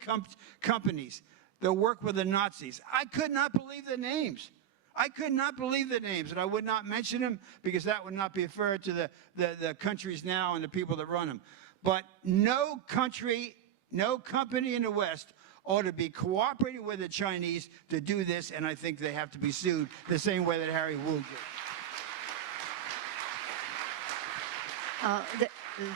companies that work with the Nazis. I could not believe the names. I could not believe the names, and I would not mention them because that would not be fair to the countries now and the people that run them. But no country, no company in the West ought to be cooperating with the Chinese to do this, and I think they have to be sued the same way that Harry Wu did.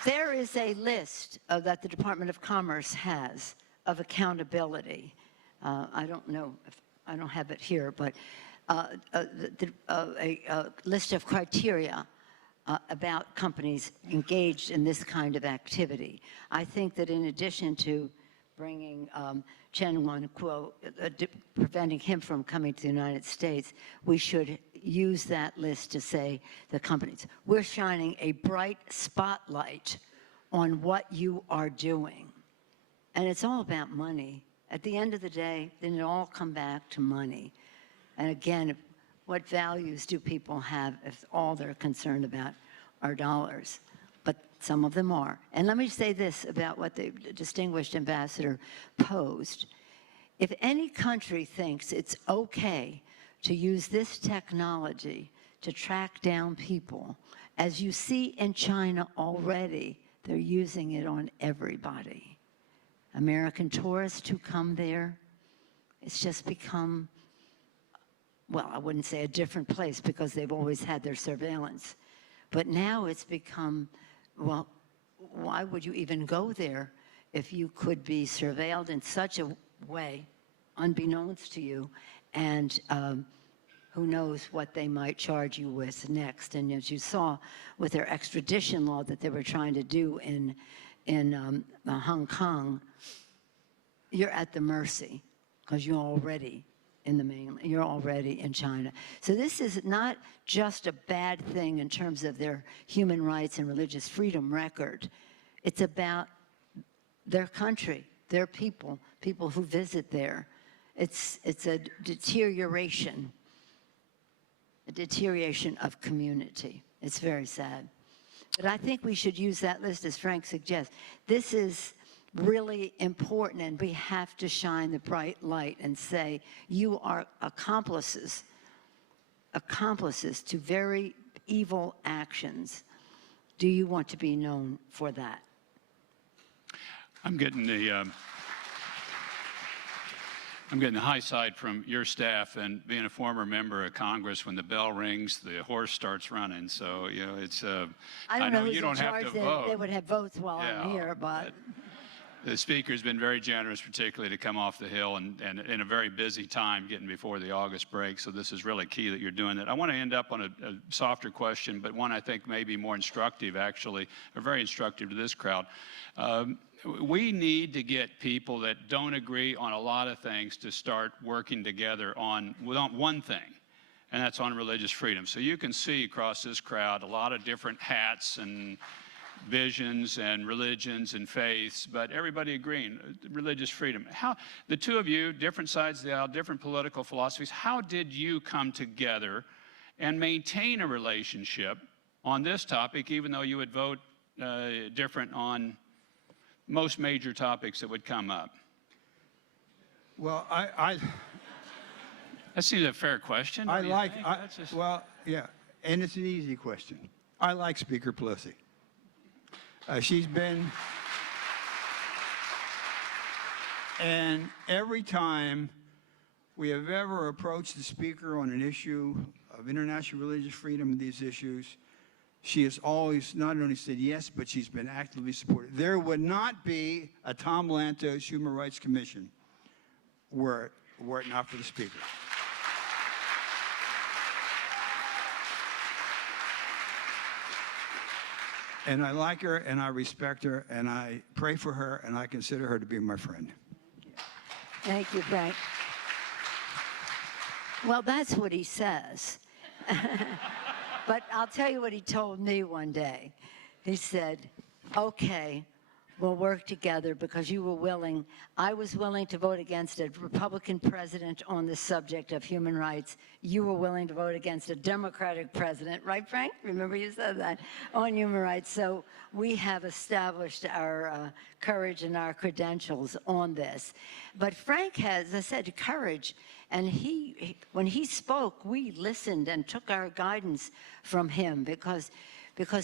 There is a list that the Department of Commerce has of accountability. I don't know if I don't have it here, but a list of criteria about companies engaged in this kind of activity. I think that in addition to bringing Chen Guangguo, preventing him from coming to the United States, we should use that list to say the companies, we're shining a bright spotlight on what you are doing. And it's all about money. At the end of the day, then it all come back to money. And again, what values do people have if all they're concerned about are dollars? But some of them are. And let me say this about what the distinguished ambassador posed. If any country thinks it's okay to use this technology to track down people, as you see in China already, they're using it on everybody. American tourists who come there, it's just become, well, I wouldn't say a different place because they've always had their surveillance. But now it's become, well, why would you even go there if you could be surveilled in such a way, unbeknownst to you, and who knows what they might charge you with next. And as you saw with their extradition law that they were trying to do in Hong Kong, you're at the mercy because you're already in the mainland, you're already in China. So this is not just a bad thing in terms of their human rights and religious freedom record. It's about their country, their people, people who visit there. It's a deterioration of community. It's very sad. But I think we should use that list as Frank suggests. This is really important, and we have to shine the bright light and say, you are accomplices to very evil actions. Do you want to be known for that? I'm getting the high side from your staff, and being a former member of Congress, when the bell rings, the horse starts running. So, you know, it's, I know who's you don't in have charge. to vote. They would have votes while I'm here, but the speaker's been very generous, particularly to come off the Hill and in a very busy time getting before the August break. So this is really key that you're doing that. I want to end up on a softer question, but one I think may be more instructive, actually, or very instructive to this crowd. We need to get people that don't agree on a lot of things to start working together on one thing. and that's on religious freedom. So you can see across this crowd a lot of different hats and visions and religions and faiths, but everybody agreeing, religious freedom. How, the two of you, different sides of the aisle, different political philosophies, how did you come together and maintain a relationship on this topic, even though you would vote different on most major topics that would come up? Well, That seems a fair question. don't you think? That's just- well, yeah, and it's an easy question. I like Speaker Pelosi. She's been, and every time we have ever approached the Speaker on an issue of international religious freedom and these issues, she has always not only said yes, but she's been actively supportive. There would not be a Tom Lantos Human Rights Commission were it not for the Speaker. And I like her, and I respect her, and I pray for her, and I consider her to be my friend. Thank you, Frank. Well, that's what he says. But I'll tell you what he told me one day. He said, okay, we'll work together because you were willing. I was willing to vote against a Republican president on the subject of human rights. You were willing to vote against a Democratic president, right, Frank? Remember you said that, on human rights. So we have established our courage and our credentials on this. But Frank has, as I said, courage. And when he spoke, we listened and took our guidance from him because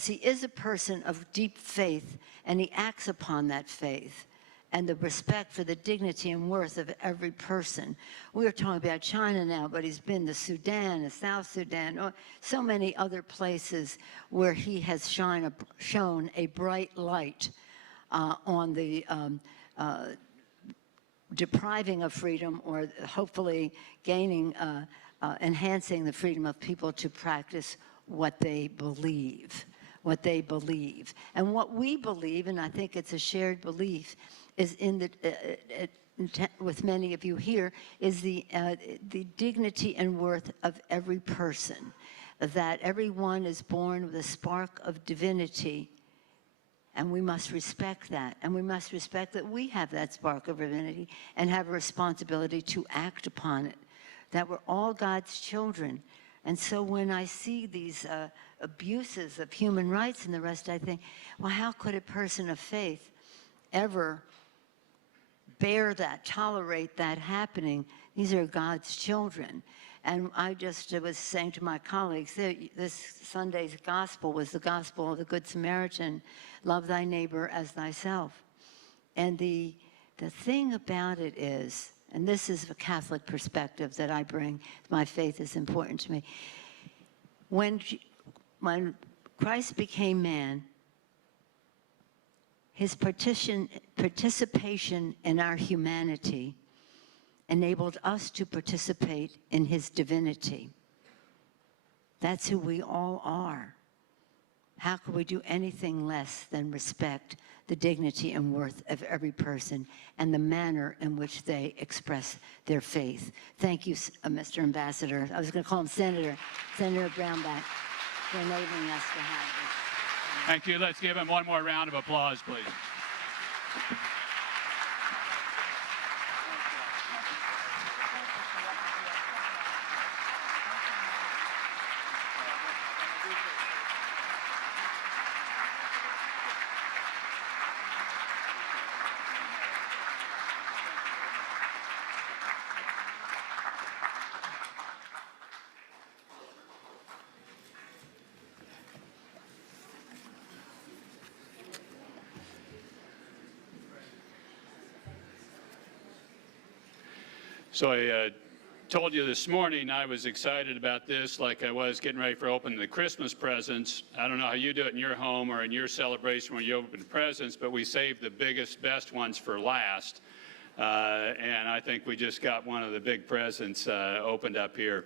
he is a person of deep faith, and he acts upon that faith and the respect for the dignity and worth of every person. We are talking about China now, but he's been to Sudan, to South Sudan, so many other places where he has shown a bright light on the depriving of freedom, or hopefully gaining, enhancing the freedom of people to practice what they believe. And what we believe, and I think it's a shared belief, is in the, with many of you here, is the dignity and worth of every person, that everyone is born with a spark of divinity, and we must respect that. And we must respect that we have that spark of divinity and have a responsibility to act upon it, that we're all God's children. And so when I see these abuses of human rights and the rest, I think, well, how could a person of faith ever bear that, tolerate that happening? These are God's children. And I just was saying to my colleagues, this Sunday's gospel was the gospel of the Good Samaritan, love thy neighbor as thyself. And the thing about it is, and this is a Catholic perspective that I bring, my faith is important to me. When Christ became man, his participation in our humanity enabled us to participate in his divinity. That's who we all are. How could we do anything less than respect the dignity and worth of every person and the manner in which they express their faith? Thank you, Mr. Ambassador. I was going to call him Senator Brownback, for enabling us to have this. Thank you. Let's give him one more round of applause, please. So I told you this morning I was excited about this, like I was getting ready for opening the Christmas presents. I don't know how you do it in your home or in your celebration when you open presents, but we save the biggest, best ones for last. And I think we just got one of the big presents opened up here.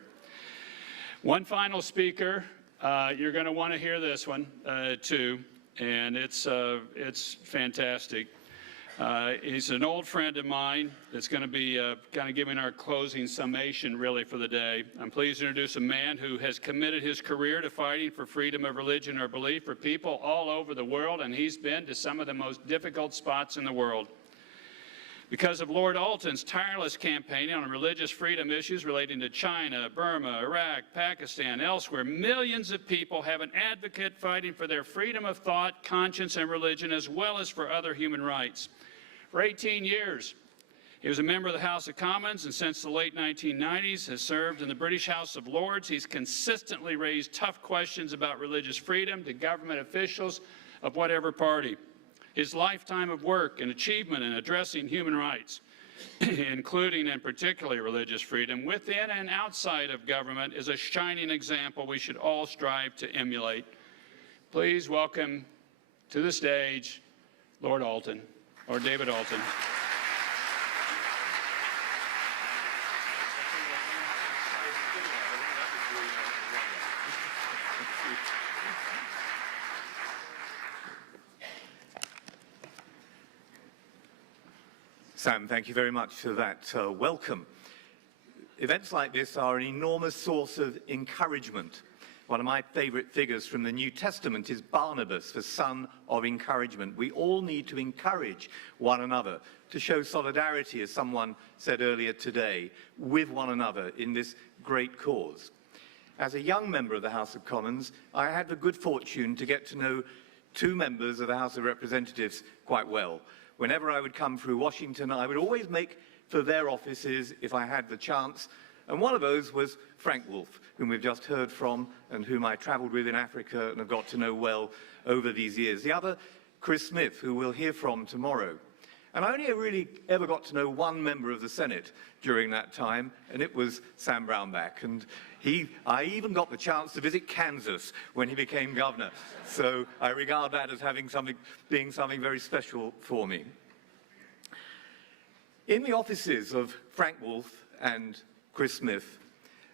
One final speaker. You're going to want to hear this one too, and it's fantastic. He's an old friend of mine that's going to be kind of giving our closing summation, really, for the day. I'm pleased to introduce a man who has committed his career to fighting for freedom of religion or belief for people all over the world, and he's been to some of the most difficult spots in the world. Because of Lord Alton's tireless campaigning on religious freedom issues relating to China, Burma, Iraq, Pakistan, elsewhere, millions of people have an advocate fighting for their freedom of thought, conscience, and religion, as well as for other human rights. For 18 years, he was a member of the House of Commons, and since the late 1990s has served in the British House of Lords. He's consistently raised tough questions about religious freedom to government officials of whatever party. His lifetime of work and achievement in addressing human rights, including and particularly religious freedom, within and outside of government, is a shining example we should all strive to emulate. Please welcome to the stage Lord Alton, or David Alton. Sam, thank you very much for that welcome. Events like this are an enormous source of encouragement. One of my favorite figures from the New Testament is Barnabas, the son of encouragement. We all need to encourage one another, to show solidarity, as someone said earlier today, with one another in this great cause. As a young member of the House of Commons, I had the good fortune to get to know two members of the House of Representatives quite well. Whenever I would come through Washington, I would always make for their offices if I had the chance. And one of those was Frank Wolf, whom we've just heard from and whom I traveled with in Africa and have got to know well over these years. The other, Chris Smith, who we'll hear from tomorrow. And I only really ever got to know one member of the Senate during that time, and it was Sam Brownback. And I even got the chance to visit Kansas when he became governor. So I regard that as being something very special for me. In the offices of Frank Wolf and Chris Smith,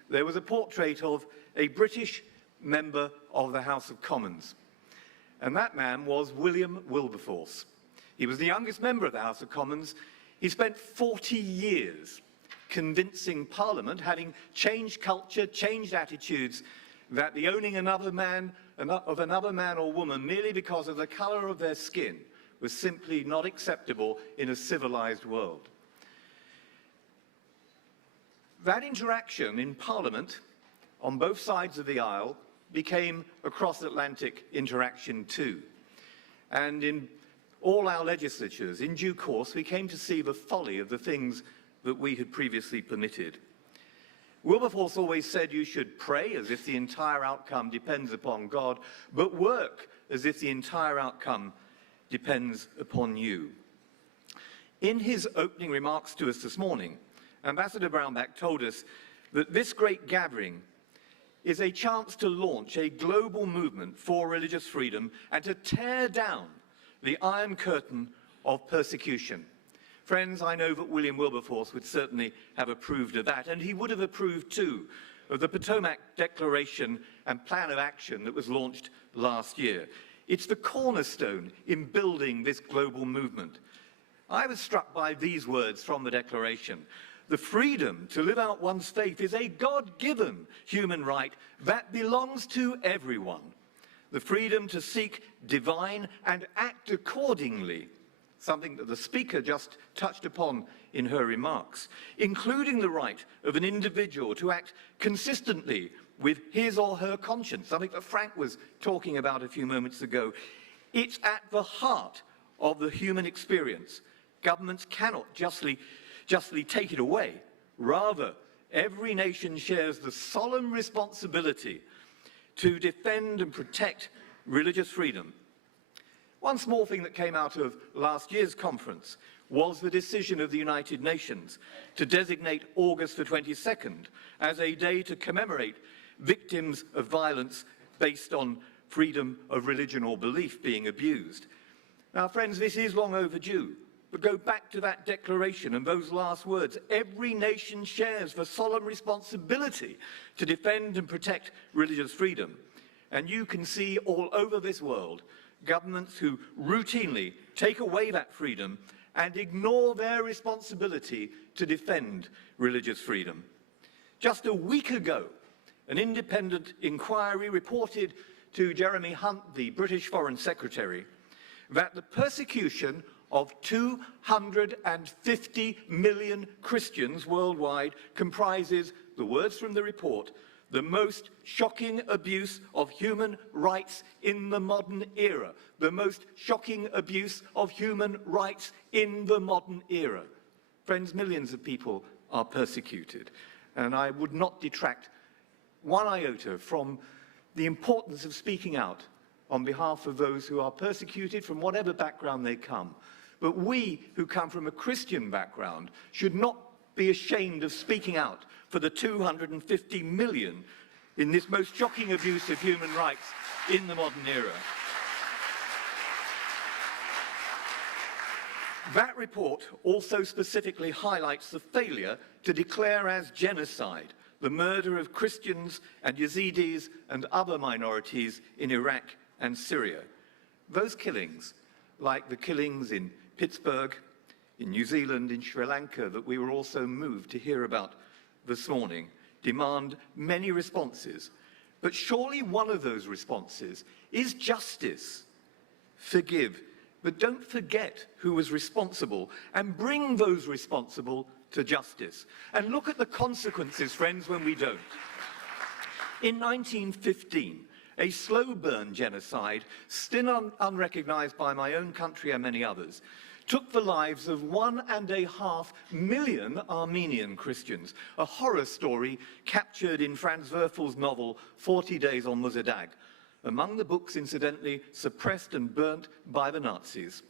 there was a portrait of a British member of the House of Commons. And that man was William Wilberforce. He was the youngest member of the House of Commons. He spent 40 years convincing Parliament, having changed culture, changed attitudes, that the owning another man or woman merely because of the colour of their skin was simply not acceptable in a civilized world. That interaction in Parliament, on both sides of the aisle, became a cross-Atlantic interaction too. And in all our legislatures, in due course, we came to see the folly of the things that we had previously permitted. Wilberforce always said you should pray as if the entire outcome depends upon God, but work as if the entire outcome depends upon you. In his opening remarks to us this morning, Ambassador Brownback told us that this great gathering is a chance to launch a global movement for religious freedom and to tear down the Iron Curtain of persecution. Friends, I know that William Wilberforce would certainly have approved of that, and he would have approved too of the Potomac Declaration and Plan of Action that was launched last year. It's the cornerstone in building this global movement. I was struck by these words from the Declaration. The freedom to live out one's faith is a God-given human right that belongs to everyone. The freedom to seek divine and act accordingly, something that the speaker just touched upon in her remarks, including the right of an individual to act consistently with his or her conscience, something that Frank was talking about a few moments ago. It's at the heart of the human experience. Governments cannot justly take it away. Rather, every nation shares the solemn responsibility to defend and protect religious freedom. One small thing that came out of last year's conference was the decision of the United Nations to designate August the 22nd as a day to commemorate victims of violence based on freedom of religion or belief being abused. Now, friends, this is long overdue. But go back to that declaration and those last words. Every nation shares the solemn responsibility to defend and protect religious freedom. And you can see all over this world governments who routinely take away that freedom and ignore their responsibility to defend religious freedom. Just a week ago, an independent inquiry reported to Jeremy Hunt, the British Foreign Secretary, that the persecution of 250 million Christians worldwide comprises, the words from the report, the most shocking abuse of human rights in the modern era. The most shocking abuse of human rights in the modern era. Friends, millions of people are persecuted, and I would not detract one iota from the importance of speaking out on behalf of those who are persecuted from whatever background they come. But we who come from a Christian background should not be ashamed of speaking out for the 250 million in this most shocking abuse of human rights in the modern era. That report also specifically highlights the failure to declare as genocide the murder of Christians and Yazidis and other minorities in Iraq and Syria. Those killings, like the killings in Pittsburgh, in New Zealand, in Sri Lanka, that we were also moved to hear about this morning, demand many responses. But surely one of those responses is justice. Forgive, but don't forget who was responsible, and bring those responsible to justice. And look at the consequences, friends, when we don't. In 1915, a slow burn genocide, still unrecognized by my own country and many others, took the lives of 1.5 million Armenian Christians, a horror story captured in Franz Werfel's novel 40 Days on Muzadagh, among the books, incidentally, suppressed and burnt by the Nazis.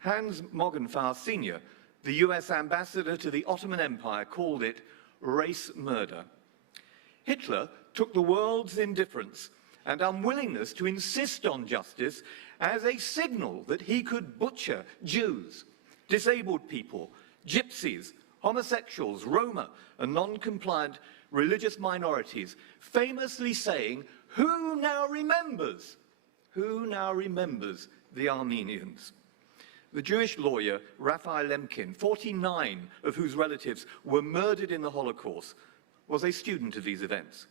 Hans Morgenthau Sr., the US ambassador to the Ottoman Empire, called it race murder. Hitler took the world's indifference and unwillingness to insist on justice as a signal that he could butcher Jews, disabled people, gypsies, homosexuals, Roma, and non-compliant religious minorities, famously saying, "Who now remembers? Who now remembers the Armenians?" The Jewish lawyer Raphael Lemkin, 49 of whose relatives were murdered in the Holocaust, was a student of these events.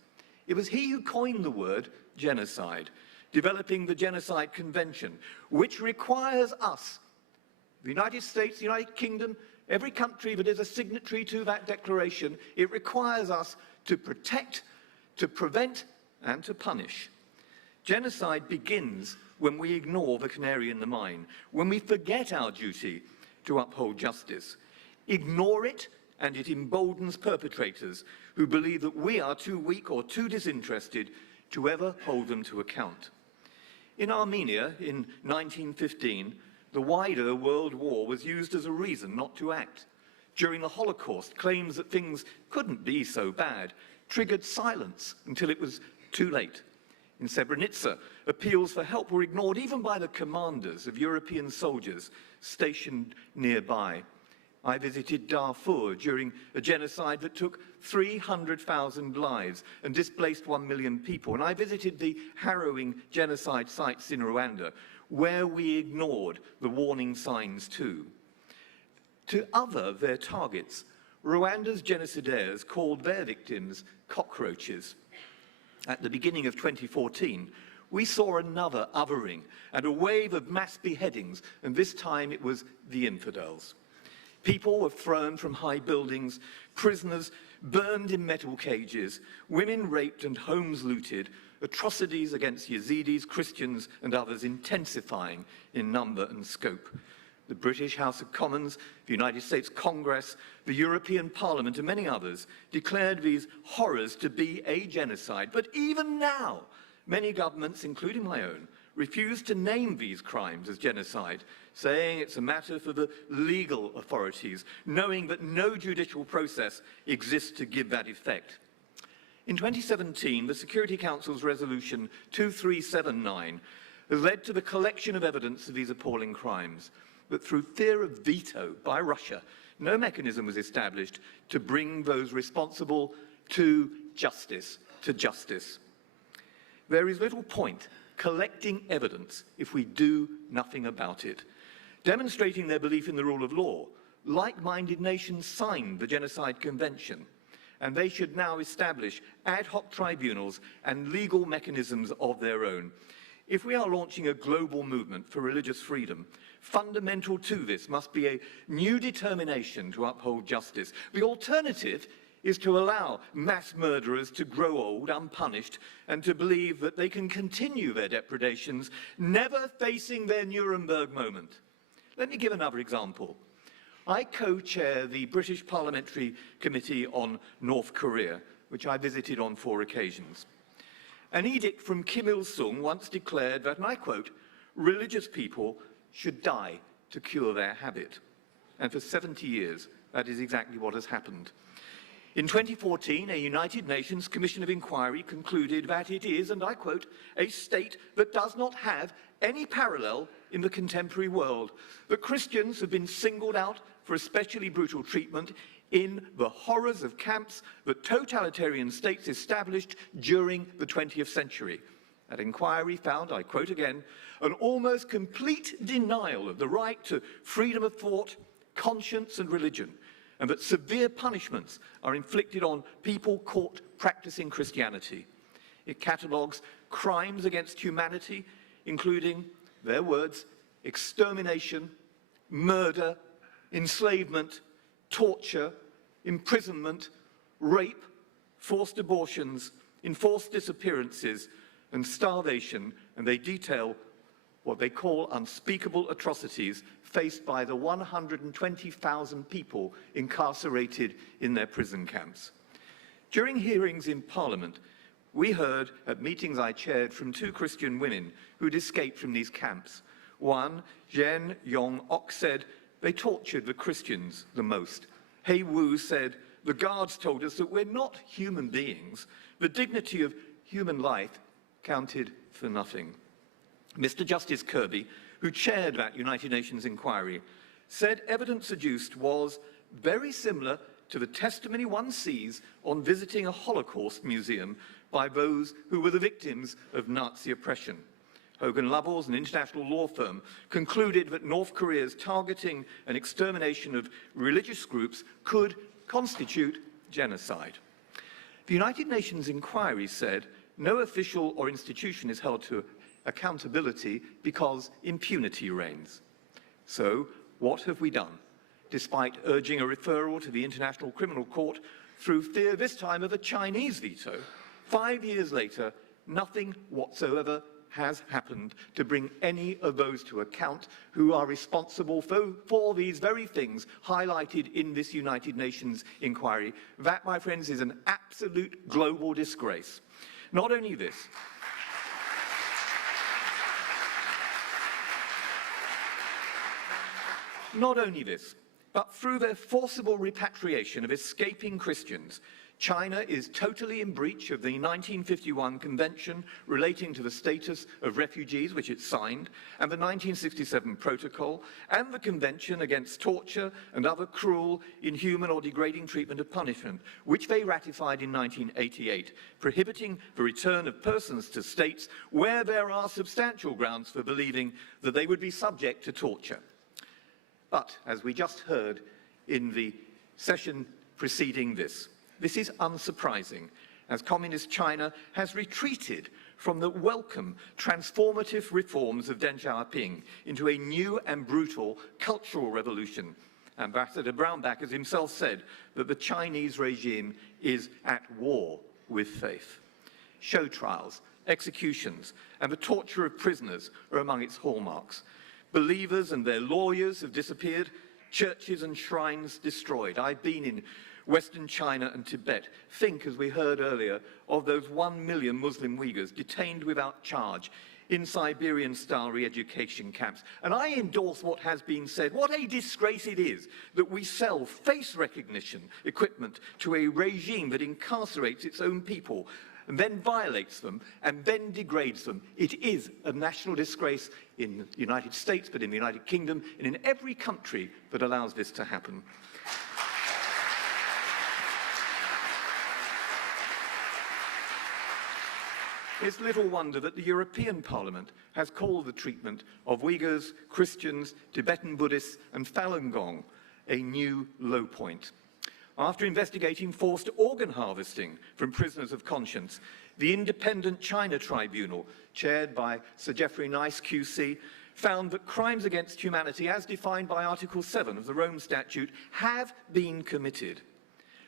It was he who coined the word genocide, developing the Genocide Convention, which requires us, the United States, the United Kingdom, every country that is a signatory to that declaration, it requires us to protect, to prevent, and to punish. Genocide begins when we ignore the canary in the mine, when we forget our duty to uphold justice. Ignore it, and it emboldens perpetrators who believe that we are too weak or too disinterested to ever hold them to account. In Armenia, in 1915, the wider world war was used as a reason not to act. During the Holocaust, claims that things couldn't be so bad triggered silence until it was too late. In Srebrenica, appeals for help were ignored even by the commanders of European soldiers stationed nearby. I visited Darfur during a genocide that took 300,000 lives and displaced 1 million people. And I visited the harrowing genocide sites in Rwanda, where we ignored the warning signs too. To other their targets, Rwanda's genocidaires called their victims cockroaches. At the beginning of 2014, we saw another othering and a wave of mass beheadings, and this time it was the infidels. People were thrown from high buildings, prisoners burned in metal cages, women raped and homes looted, atrocities against Yazidis, Christians, and others intensifying in number and scope. The British House of Commons, the United States Congress, the European Parliament, and many others declared these horrors to be a genocide. But even now, many governments, including my own, refuse to name these crimes as genocide, saying it's a matter for the legal authorities, knowing that no judicial process exists to give that effect. In 2017, the Security Council's Resolution 2379 has led to the collection of evidence of these appalling crimes. But through fear of veto by Russia, no mechanism was established to bring those responsible to justice, There is little point collecting evidence if we do nothing about it. demonstrating their belief in the rule of law, like-minded nations signed the Genocide Convention, and they should now establish ad hoc tribunals and legal mechanisms of their own. If we are launching a global movement for religious freedom, fundamental to this must be a new determination to uphold justice. The alternative is to allow mass murderers to grow old unpunished and to believe that they can continue their depredations, never facing their Nuremberg moment. Let me give another example. I co-chair the British Parliamentary Committee on North Korea, which I visited on 4 occasions. An edict from Kim Il-sung once declared that, and I quote, religious people should die to cure their habit. And for 70 years, that is exactly what has happened. In 2014, a United Nations Commission of Inquiry concluded that it is, and I quote, a state that does not have any parallel in the contemporary world. That Christians have been singled out for especially brutal treatment in the horrors of camps that totalitarian states established during the 20th century. That inquiry found, I quote again, an almost complete denial of the right to freedom of thought, conscience and religion, and that severe punishments are inflicted on people caught practicing Christianity. It catalogues crimes against humanity, including, their words, extermination, murder, enslavement, torture, imprisonment, rape, forced abortions, enforced disappearances, and starvation, and they detail what they call unspeakable atrocities faced by the 120,000 people incarcerated in their prison camps. During hearings in Parliament, we heard at meetings I chaired from 2 Christian women who'd escaped from these camps. One, Jen Yong-ok, said they tortured the Christians the most. Hei Wu said, the guards told us that we're not human beings. The dignity of human life counted for nothing. Mr. Justice Kirby, who chaired that United Nations inquiry, said evidence adduced was very similar to the testimony one sees on visiting a Holocaust museum by those who were the victims of Nazi oppression. Hogan Lovells, an international law firm, concluded that North Korea's targeting and extermination of religious groups could constitute genocide. The United Nations inquiry said no official or institution is held to accountability because impunity reigns. So, what have we done? Despite urging a referral to the International Criminal Court through fear this time of a Chinese veto, 5 years later, nothing whatsoever has happened to bring any of those to account who are responsible for these very things highlighted in this United Nations inquiry. That, my friends, is an absolute global disgrace. Not only this, but through their forcible repatriation of escaping Christians, China is totally in breach of the 1951 Convention relating to the status of refugees, which it signed, and the 1967 Protocol, and the Convention against torture and other cruel, inhuman or degrading treatment of punishment, which they ratified in 1988, prohibiting the return of persons to states where there are substantial grounds for believing that they would be subject to torture. But, as we just heard in the session preceding this is unsurprising, as Communist China has retreated from the welcome, transformative reforms of Deng Xiaoping into a new and brutal cultural revolution. Ambassador Brownback has himself said that the Chinese regime is at war with faith. Show trials, executions, and the torture of prisoners are among its hallmarks. Believers and their lawyers have disappeared, churches and shrines destroyed. I've been in Western China and Tibet. Think, as we heard earlier, of those 1 million Muslim Uyghurs detained without charge in Siberian-style re-education camps. And I endorse what has been said. What a disgrace it is that we sell face recognition equipment to a regime that incarcerates its own people and then violates them and then degrades them. It is a national disgrace in the United States, but in the United Kingdom and in every country that allows this to happen. It's little wonder that the European Parliament has called the treatment of Uyghurs, Christians, Tibetan Buddhists, and Falun Gong a new low point. After investigating forced organ harvesting from prisoners of conscience, the independent China Tribunal, chaired by Sir Geoffrey Nice QC, found that crimes against humanity, as defined by Article 7 of the Rome Statute, have been committed.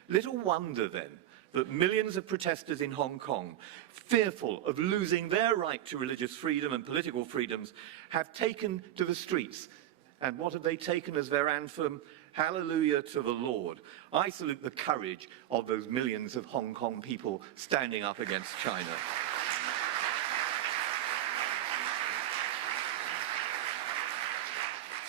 Little wonder, then, that millions of protesters in Hong Kong, fearful of losing their right to religious freedom and political freedoms, have taken to the streets. And what have they taken as their anthem? Hallelujah to the Lord. I salute the courage of those millions of Hong Kong people standing up against China.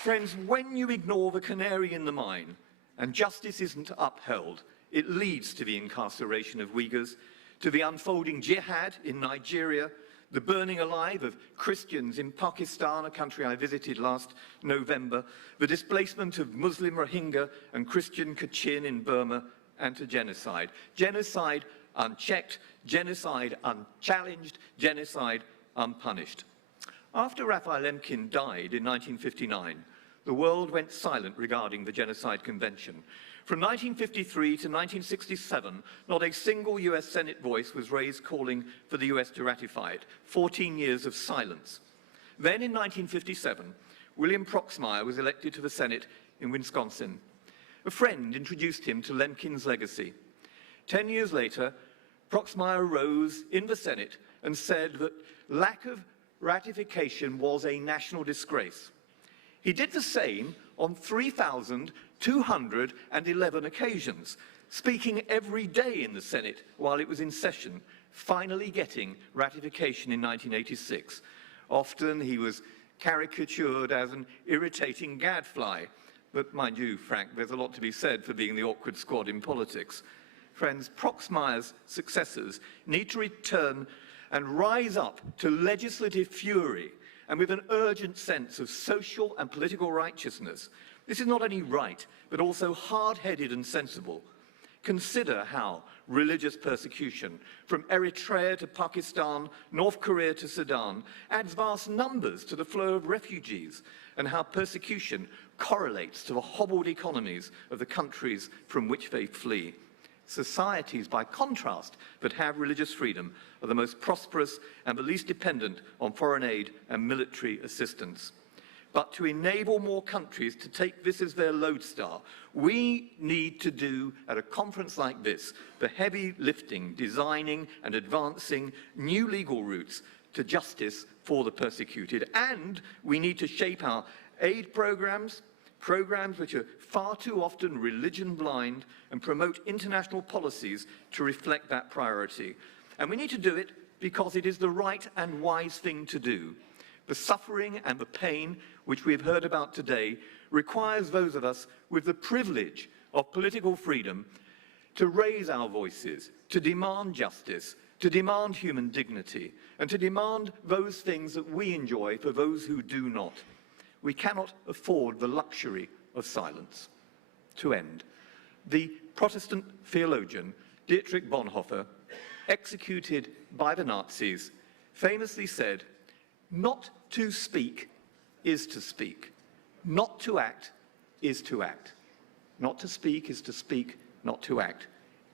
Friends, when you ignore the canary in the mine and justice isn't upheld, it leads to the incarceration of Uyghurs, to the unfolding jihad in Nigeria, the burning alive of Christians in Pakistan, a country I visited last November, the displacement of Muslim Rohingya and Christian Kachin in Burma, and to genocide. Genocide unchecked, genocide unchallenged, genocide unpunished. After Raphael Lemkin died in 1959, the world went silent regarding the Genocide Convention. From 1953 to 1967, not a single US Senate voice was raised calling for the US to ratify it. 14 years of silence. Then in 1957, William Proxmire was elected to the Senate in Wisconsin. A friend introduced him to Lemkin's legacy. 10 years later, Proxmire rose in the Senate and said that lack of ratification was a national disgrace. He did the same on 3,211 occasions, speaking every day in the Senate while it was in session, finally getting ratification in 1986. Often he was caricatured as an irritating gadfly, but mind you, Frank, there's a lot to be said for being the awkward squad in politics. Friends, Proxmire's successors need to return and rise up to legislative fury and with an urgent sense of social and political righteousness. This is not only right, but also hard-headed and sensible. Consider how religious persecution, from Eritrea to Pakistan, North Korea to Sudan, adds vast numbers to the flow of refugees, and how persecution correlates to the hobbled economies of the countries from which they flee. Societies, by contrast, that have religious freedom are the most prosperous and the least dependent on foreign aid and military assistance. But to enable more countries to take this as their lodestar, we need to do, at a conference like this, the heavy lifting, designing and advancing new legal routes to justice for the persecuted. And we need to shape our aid programs which are far too often religion blind, and promote international policies to reflect that priority. And we need to do it because it is the right and wise thing to do. The suffering and the pain which we have heard about today requires those of us with the privilege of political freedom to raise our voices, to demand justice, to demand human dignity, and to demand those things that we enjoy for those who do not. We cannot afford the luxury of silence. To end, the Protestant theologian Dietrich Bonhoeffer, executed by the Nazis, famously said, "Not to speak is to speak. Not to act is to act. Not to speak is to speak. Not to act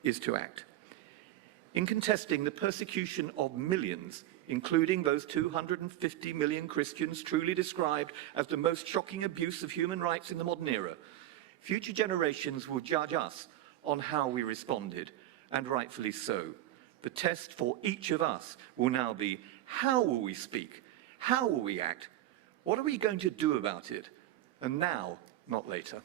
is to act." In contesting the persecution of millions, including those 250 million Christians truly described as the most shocking abuse of human rights in the modern era, future generations will judge us on how we responded, and rightfully so. The test for each of us will now be, how will we speak? How will we act? What are we going to do about it? And now, not later.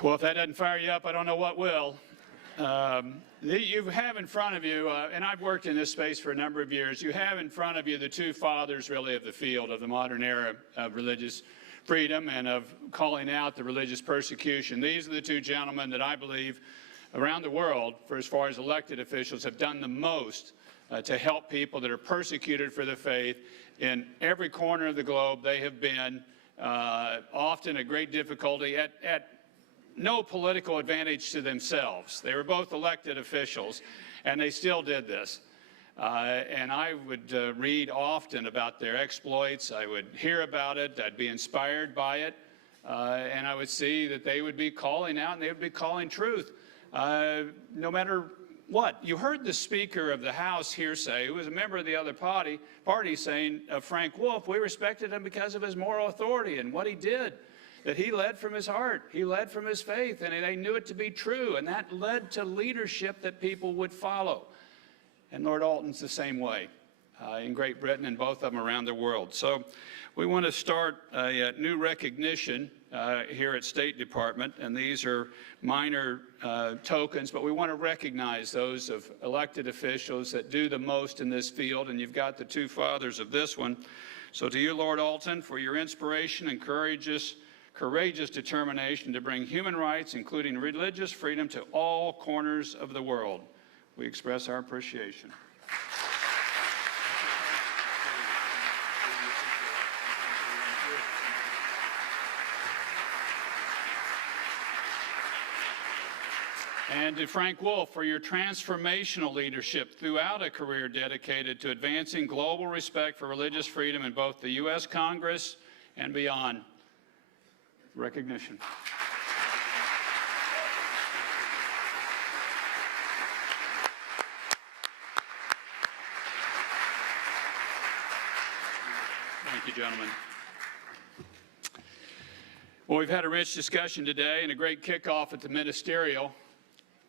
Well, if that doesn't fire you up, I don't know what will. You have in front of you, and I've worked in this space for a number of years, you have in front of you the two fathers, really, of the field of the modern era of religious freedom and of calling out the religious persecution. These are the two gentlemen that I believe around the world, for as far as elected officials, have done the most to help people that are persecuted for their faith. In every corner of the globe, they have been often at great difficulty, at no political advantage to themselves. They were both elected officials, and they still did this. And I would read often about their exploits. I would hear about it. I'd be inspired by it. And I would see that they would be calling out and they would be calling truth, no matter what. You heard the Speaker of the House here say, who was a member of the other party saying of Frank Wolf, we respected him because of his moral authority and what he did. That he led from his heart, he led from his faith, and they knew it to be true, and that led to leadership that people would follow. And Lord Alton's the same way in Great Britain and both of them around the world. So we want to start a new recognition here at State Department, and these are minor tokens, but we want to recognize those of elected officials that do the most in this field, and you've got the two fathers of this one. So to you, Lord Alton, for your inspiration and courageous determination to bring human rights, including religious freedom, to all corners of the world. We express our appreciation. And to Frank Wolf for your transformational leadership throughout a career dedicated to advancing global respect for religious freedom in both the U.S. Congress and beyond. Recognition. Thank you, gentlemen. Well, we've had a rich discussion today and a great kickoff at the Ministerial.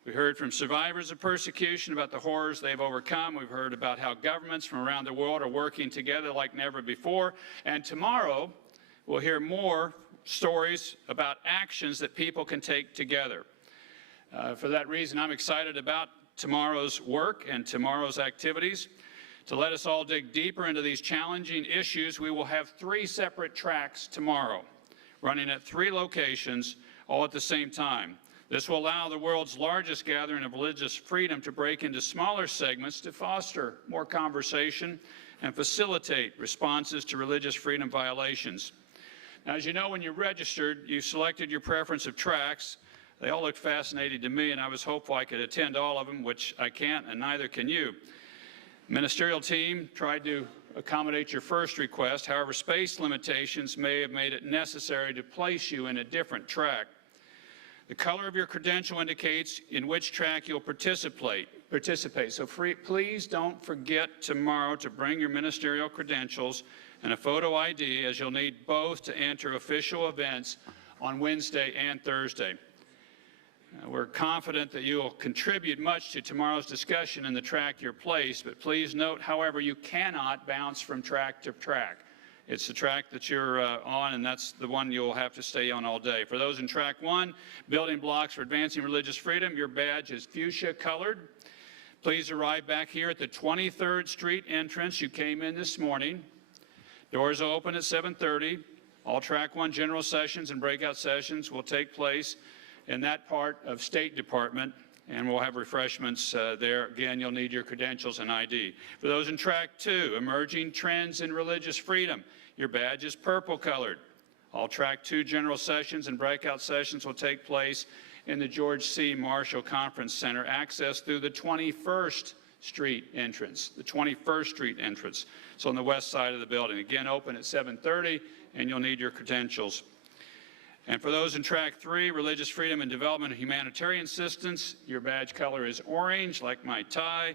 We heard from survivors of persecution about the horrors they've overcome. We've heard about how governments from around the world are working together like never before. And tomorrow, we'll hear more stories about actions that people can take together. For that reason, I'm excited about tomorrow's work and tomorrow's activities. To let us all dig deeper into these challenging issues, we will have 3 separate tracks tomorrow, running at 3 locations, all at the same time. This will allow the world's largest gathering of religious freedom to break into smaller segments to foster more conversation and facilitate responses to religious freedom violations. Now, as you know, when you registered, you selected your preference of tracks. They all looked fascinating to me, and I was hopeful I could attend all of them, which I can't, and neither can you. Ministerial team tried to accommodate your first request. However, space limitations may have made it necessary to place you in a different track. The color of your credential indicates in which track you'll participate. So please don't forget tomorrow to bring your ministerial credentials and a photo ID, as you'll need both to enter official events on Wednesday and Thursday. We're confident that you will contribute much to tomorrow's discussion in the track you're placed, but please note, however, you cannot bounce from track to track. It's the track that you're on, and that's the one you'll have to stay on all day. For those in track 1, building blocks for advancing religious freedom, your badge is fuchsia colored. Please arrive back here at the 23rd Street entrance. You came in this morning. Doors open at 7:30. All track 1 general sessions and breakout sessions will take place in that part of State Department, and we'll have refreshments there. Again, you'll need your credentials and ID. For those in track 2, emerging trends in religious freedom, your badge is purple colored. All track 2 general sessions and breakout sessions will take place in the George C. Marshall Conference Center, access through the 21st Street entrance, the 21st Street entrance. So on the west side of the building. Again, open at 7:30, and you'll need your credentials. And for those in track 3, religious freedom and development and humanitarian assistance, your badge color is orange, like my tie.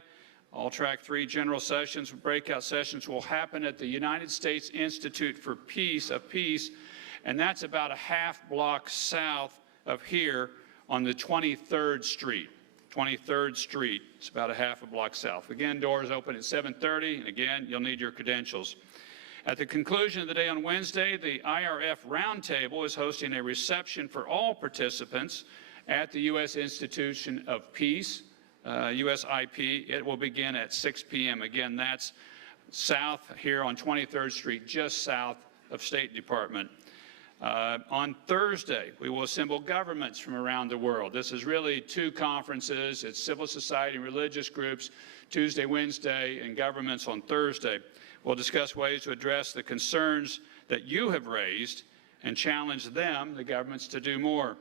All track 3 general sessions, breakout sessions will happen at the United States Institute for Peace, and that's about a half block south of here on the 23rd Street. 23rd Street, it's about a half a block south. Again, doors open at 7:30, and again, you'll need your credentials. At the conclusion of the day on Wednesday, the IRF Roundtable is hosting a reception for all participants at the U.S. Institution of Peace, USIP. It will begin at 6 p.m. Again, that's south here on 23rd Street, just south of State Department. On Thursday, we will assemble governments from around the world. This is really two conferences. It's civil society and religious groups Tuesday, Wednesday, and governments on Thursday. We'll discuss ways to address the concerns that you have raised and challenge them, the governments, to do more.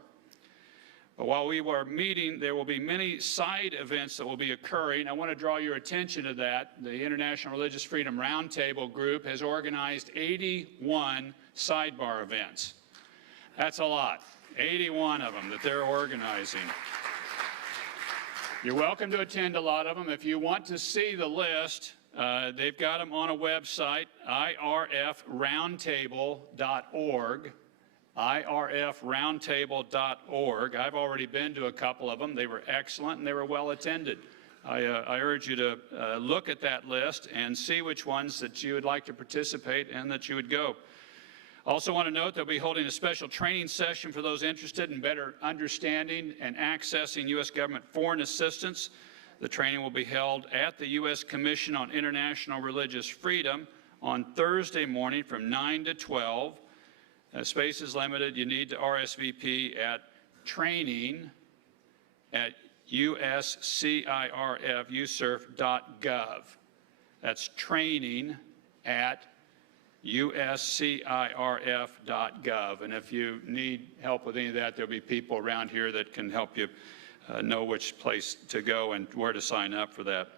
But while we are meeting, there will be many side events that will be occurring. I want to draw your attention to that. The International Religious Freedom Roundtable group has organized 81 sidebar events. That's a lot, 81 of them that they're organizing. You're welcome to attend a lot of them. If you want to see the list, they've got them on a website, irfroundtable.org. irfroundtable.org. I've already been to a couple of them. They were excellent and they were well attended. I urge you to look at that list and see which ones that you would like to participate in, that you would go. Also want to note that we'll be holding a special training session for those interested in better understanding and accessing U.S. government foreign assistance. The training will be held at the U.S. Commission on International Religious Freedom on Thursday morning from 9 to 12. Space is limited. You need to RSVP at training at uscirf.gov. That's training at uscirf.gov. And if you need help with any of that, there'll be people around here that can help you know which place to go and where to sign up for that.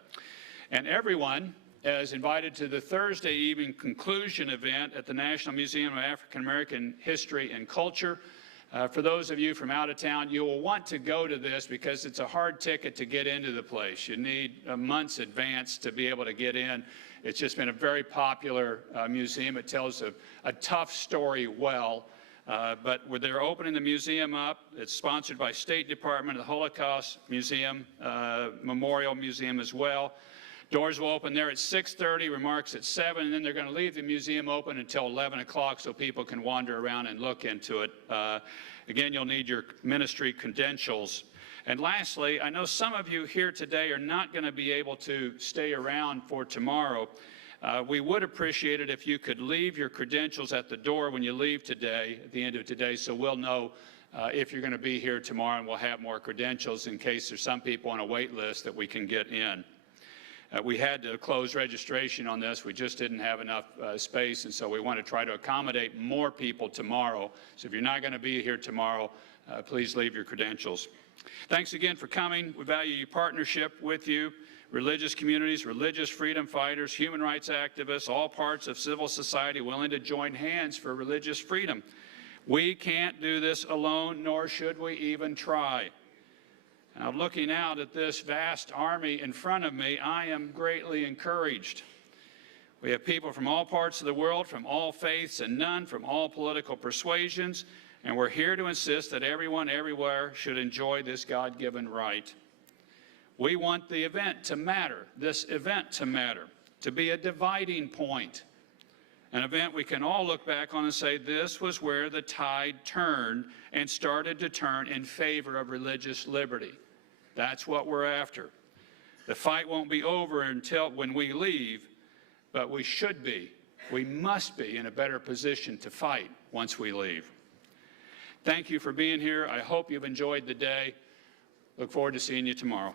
And everyone is invited to the Thursday evening conclusion event at the National Museum of African American History and Culture. For those of you from out of town, you will want to go to this because it's a hard ticket to get into the place. You need a month's advance to be able to get in. It's just been a very popular museum. It tells a tough story well. But they're opening the museum up. It's sponsored by State Department, the Holocaust Museum, Memorial Museum as well. Doors will open there at 6:30, remarks at 7, and then they're going to leave the museum open until 11 o'clock so people can wander around and look into it. Again, you'll need your ministry credentials. And lastly, I know some of you here today are not going to be able to stay around for tomorrow. We would appreciate it if you could leave your credentials at the door when you leave today, at the end of today, so we'll know if you're going to be here tomorrow, and we'll have more credentials in case there's some people on a wait list that we can get in. We had to close registration on this. We just didn't have enough space, and so we want to try to accommodate more people tomorrow. So if you're not going to be here tomorrow, please leave your credentials. Thanks again for coming. We value your partnership with you, religious communities, religious freedom fighters, human rights activists, all parts of civil society willing to join hands for religious freedom. We can't do this alone, nor should we even try. Now, looking out at this vast army in front of me, I am greatly encouraged. We have people from all parts of the world, from all faiths, and none from all political persuasions, and we're here to insist that everyone everywhere should enjoy this God-given right. We want the event to matter, this event to matter, to be a dividing point, an event we can all look back on and say this was where the tide turned and started to turn in favor of religious liberty. That's what we're after. The fight won't be over until when we leave, but we should be, we must be in a better position to fight once we leave. Thank you for being here. I hope you've enjoyed the day. Look forward to seeing you tomorrow.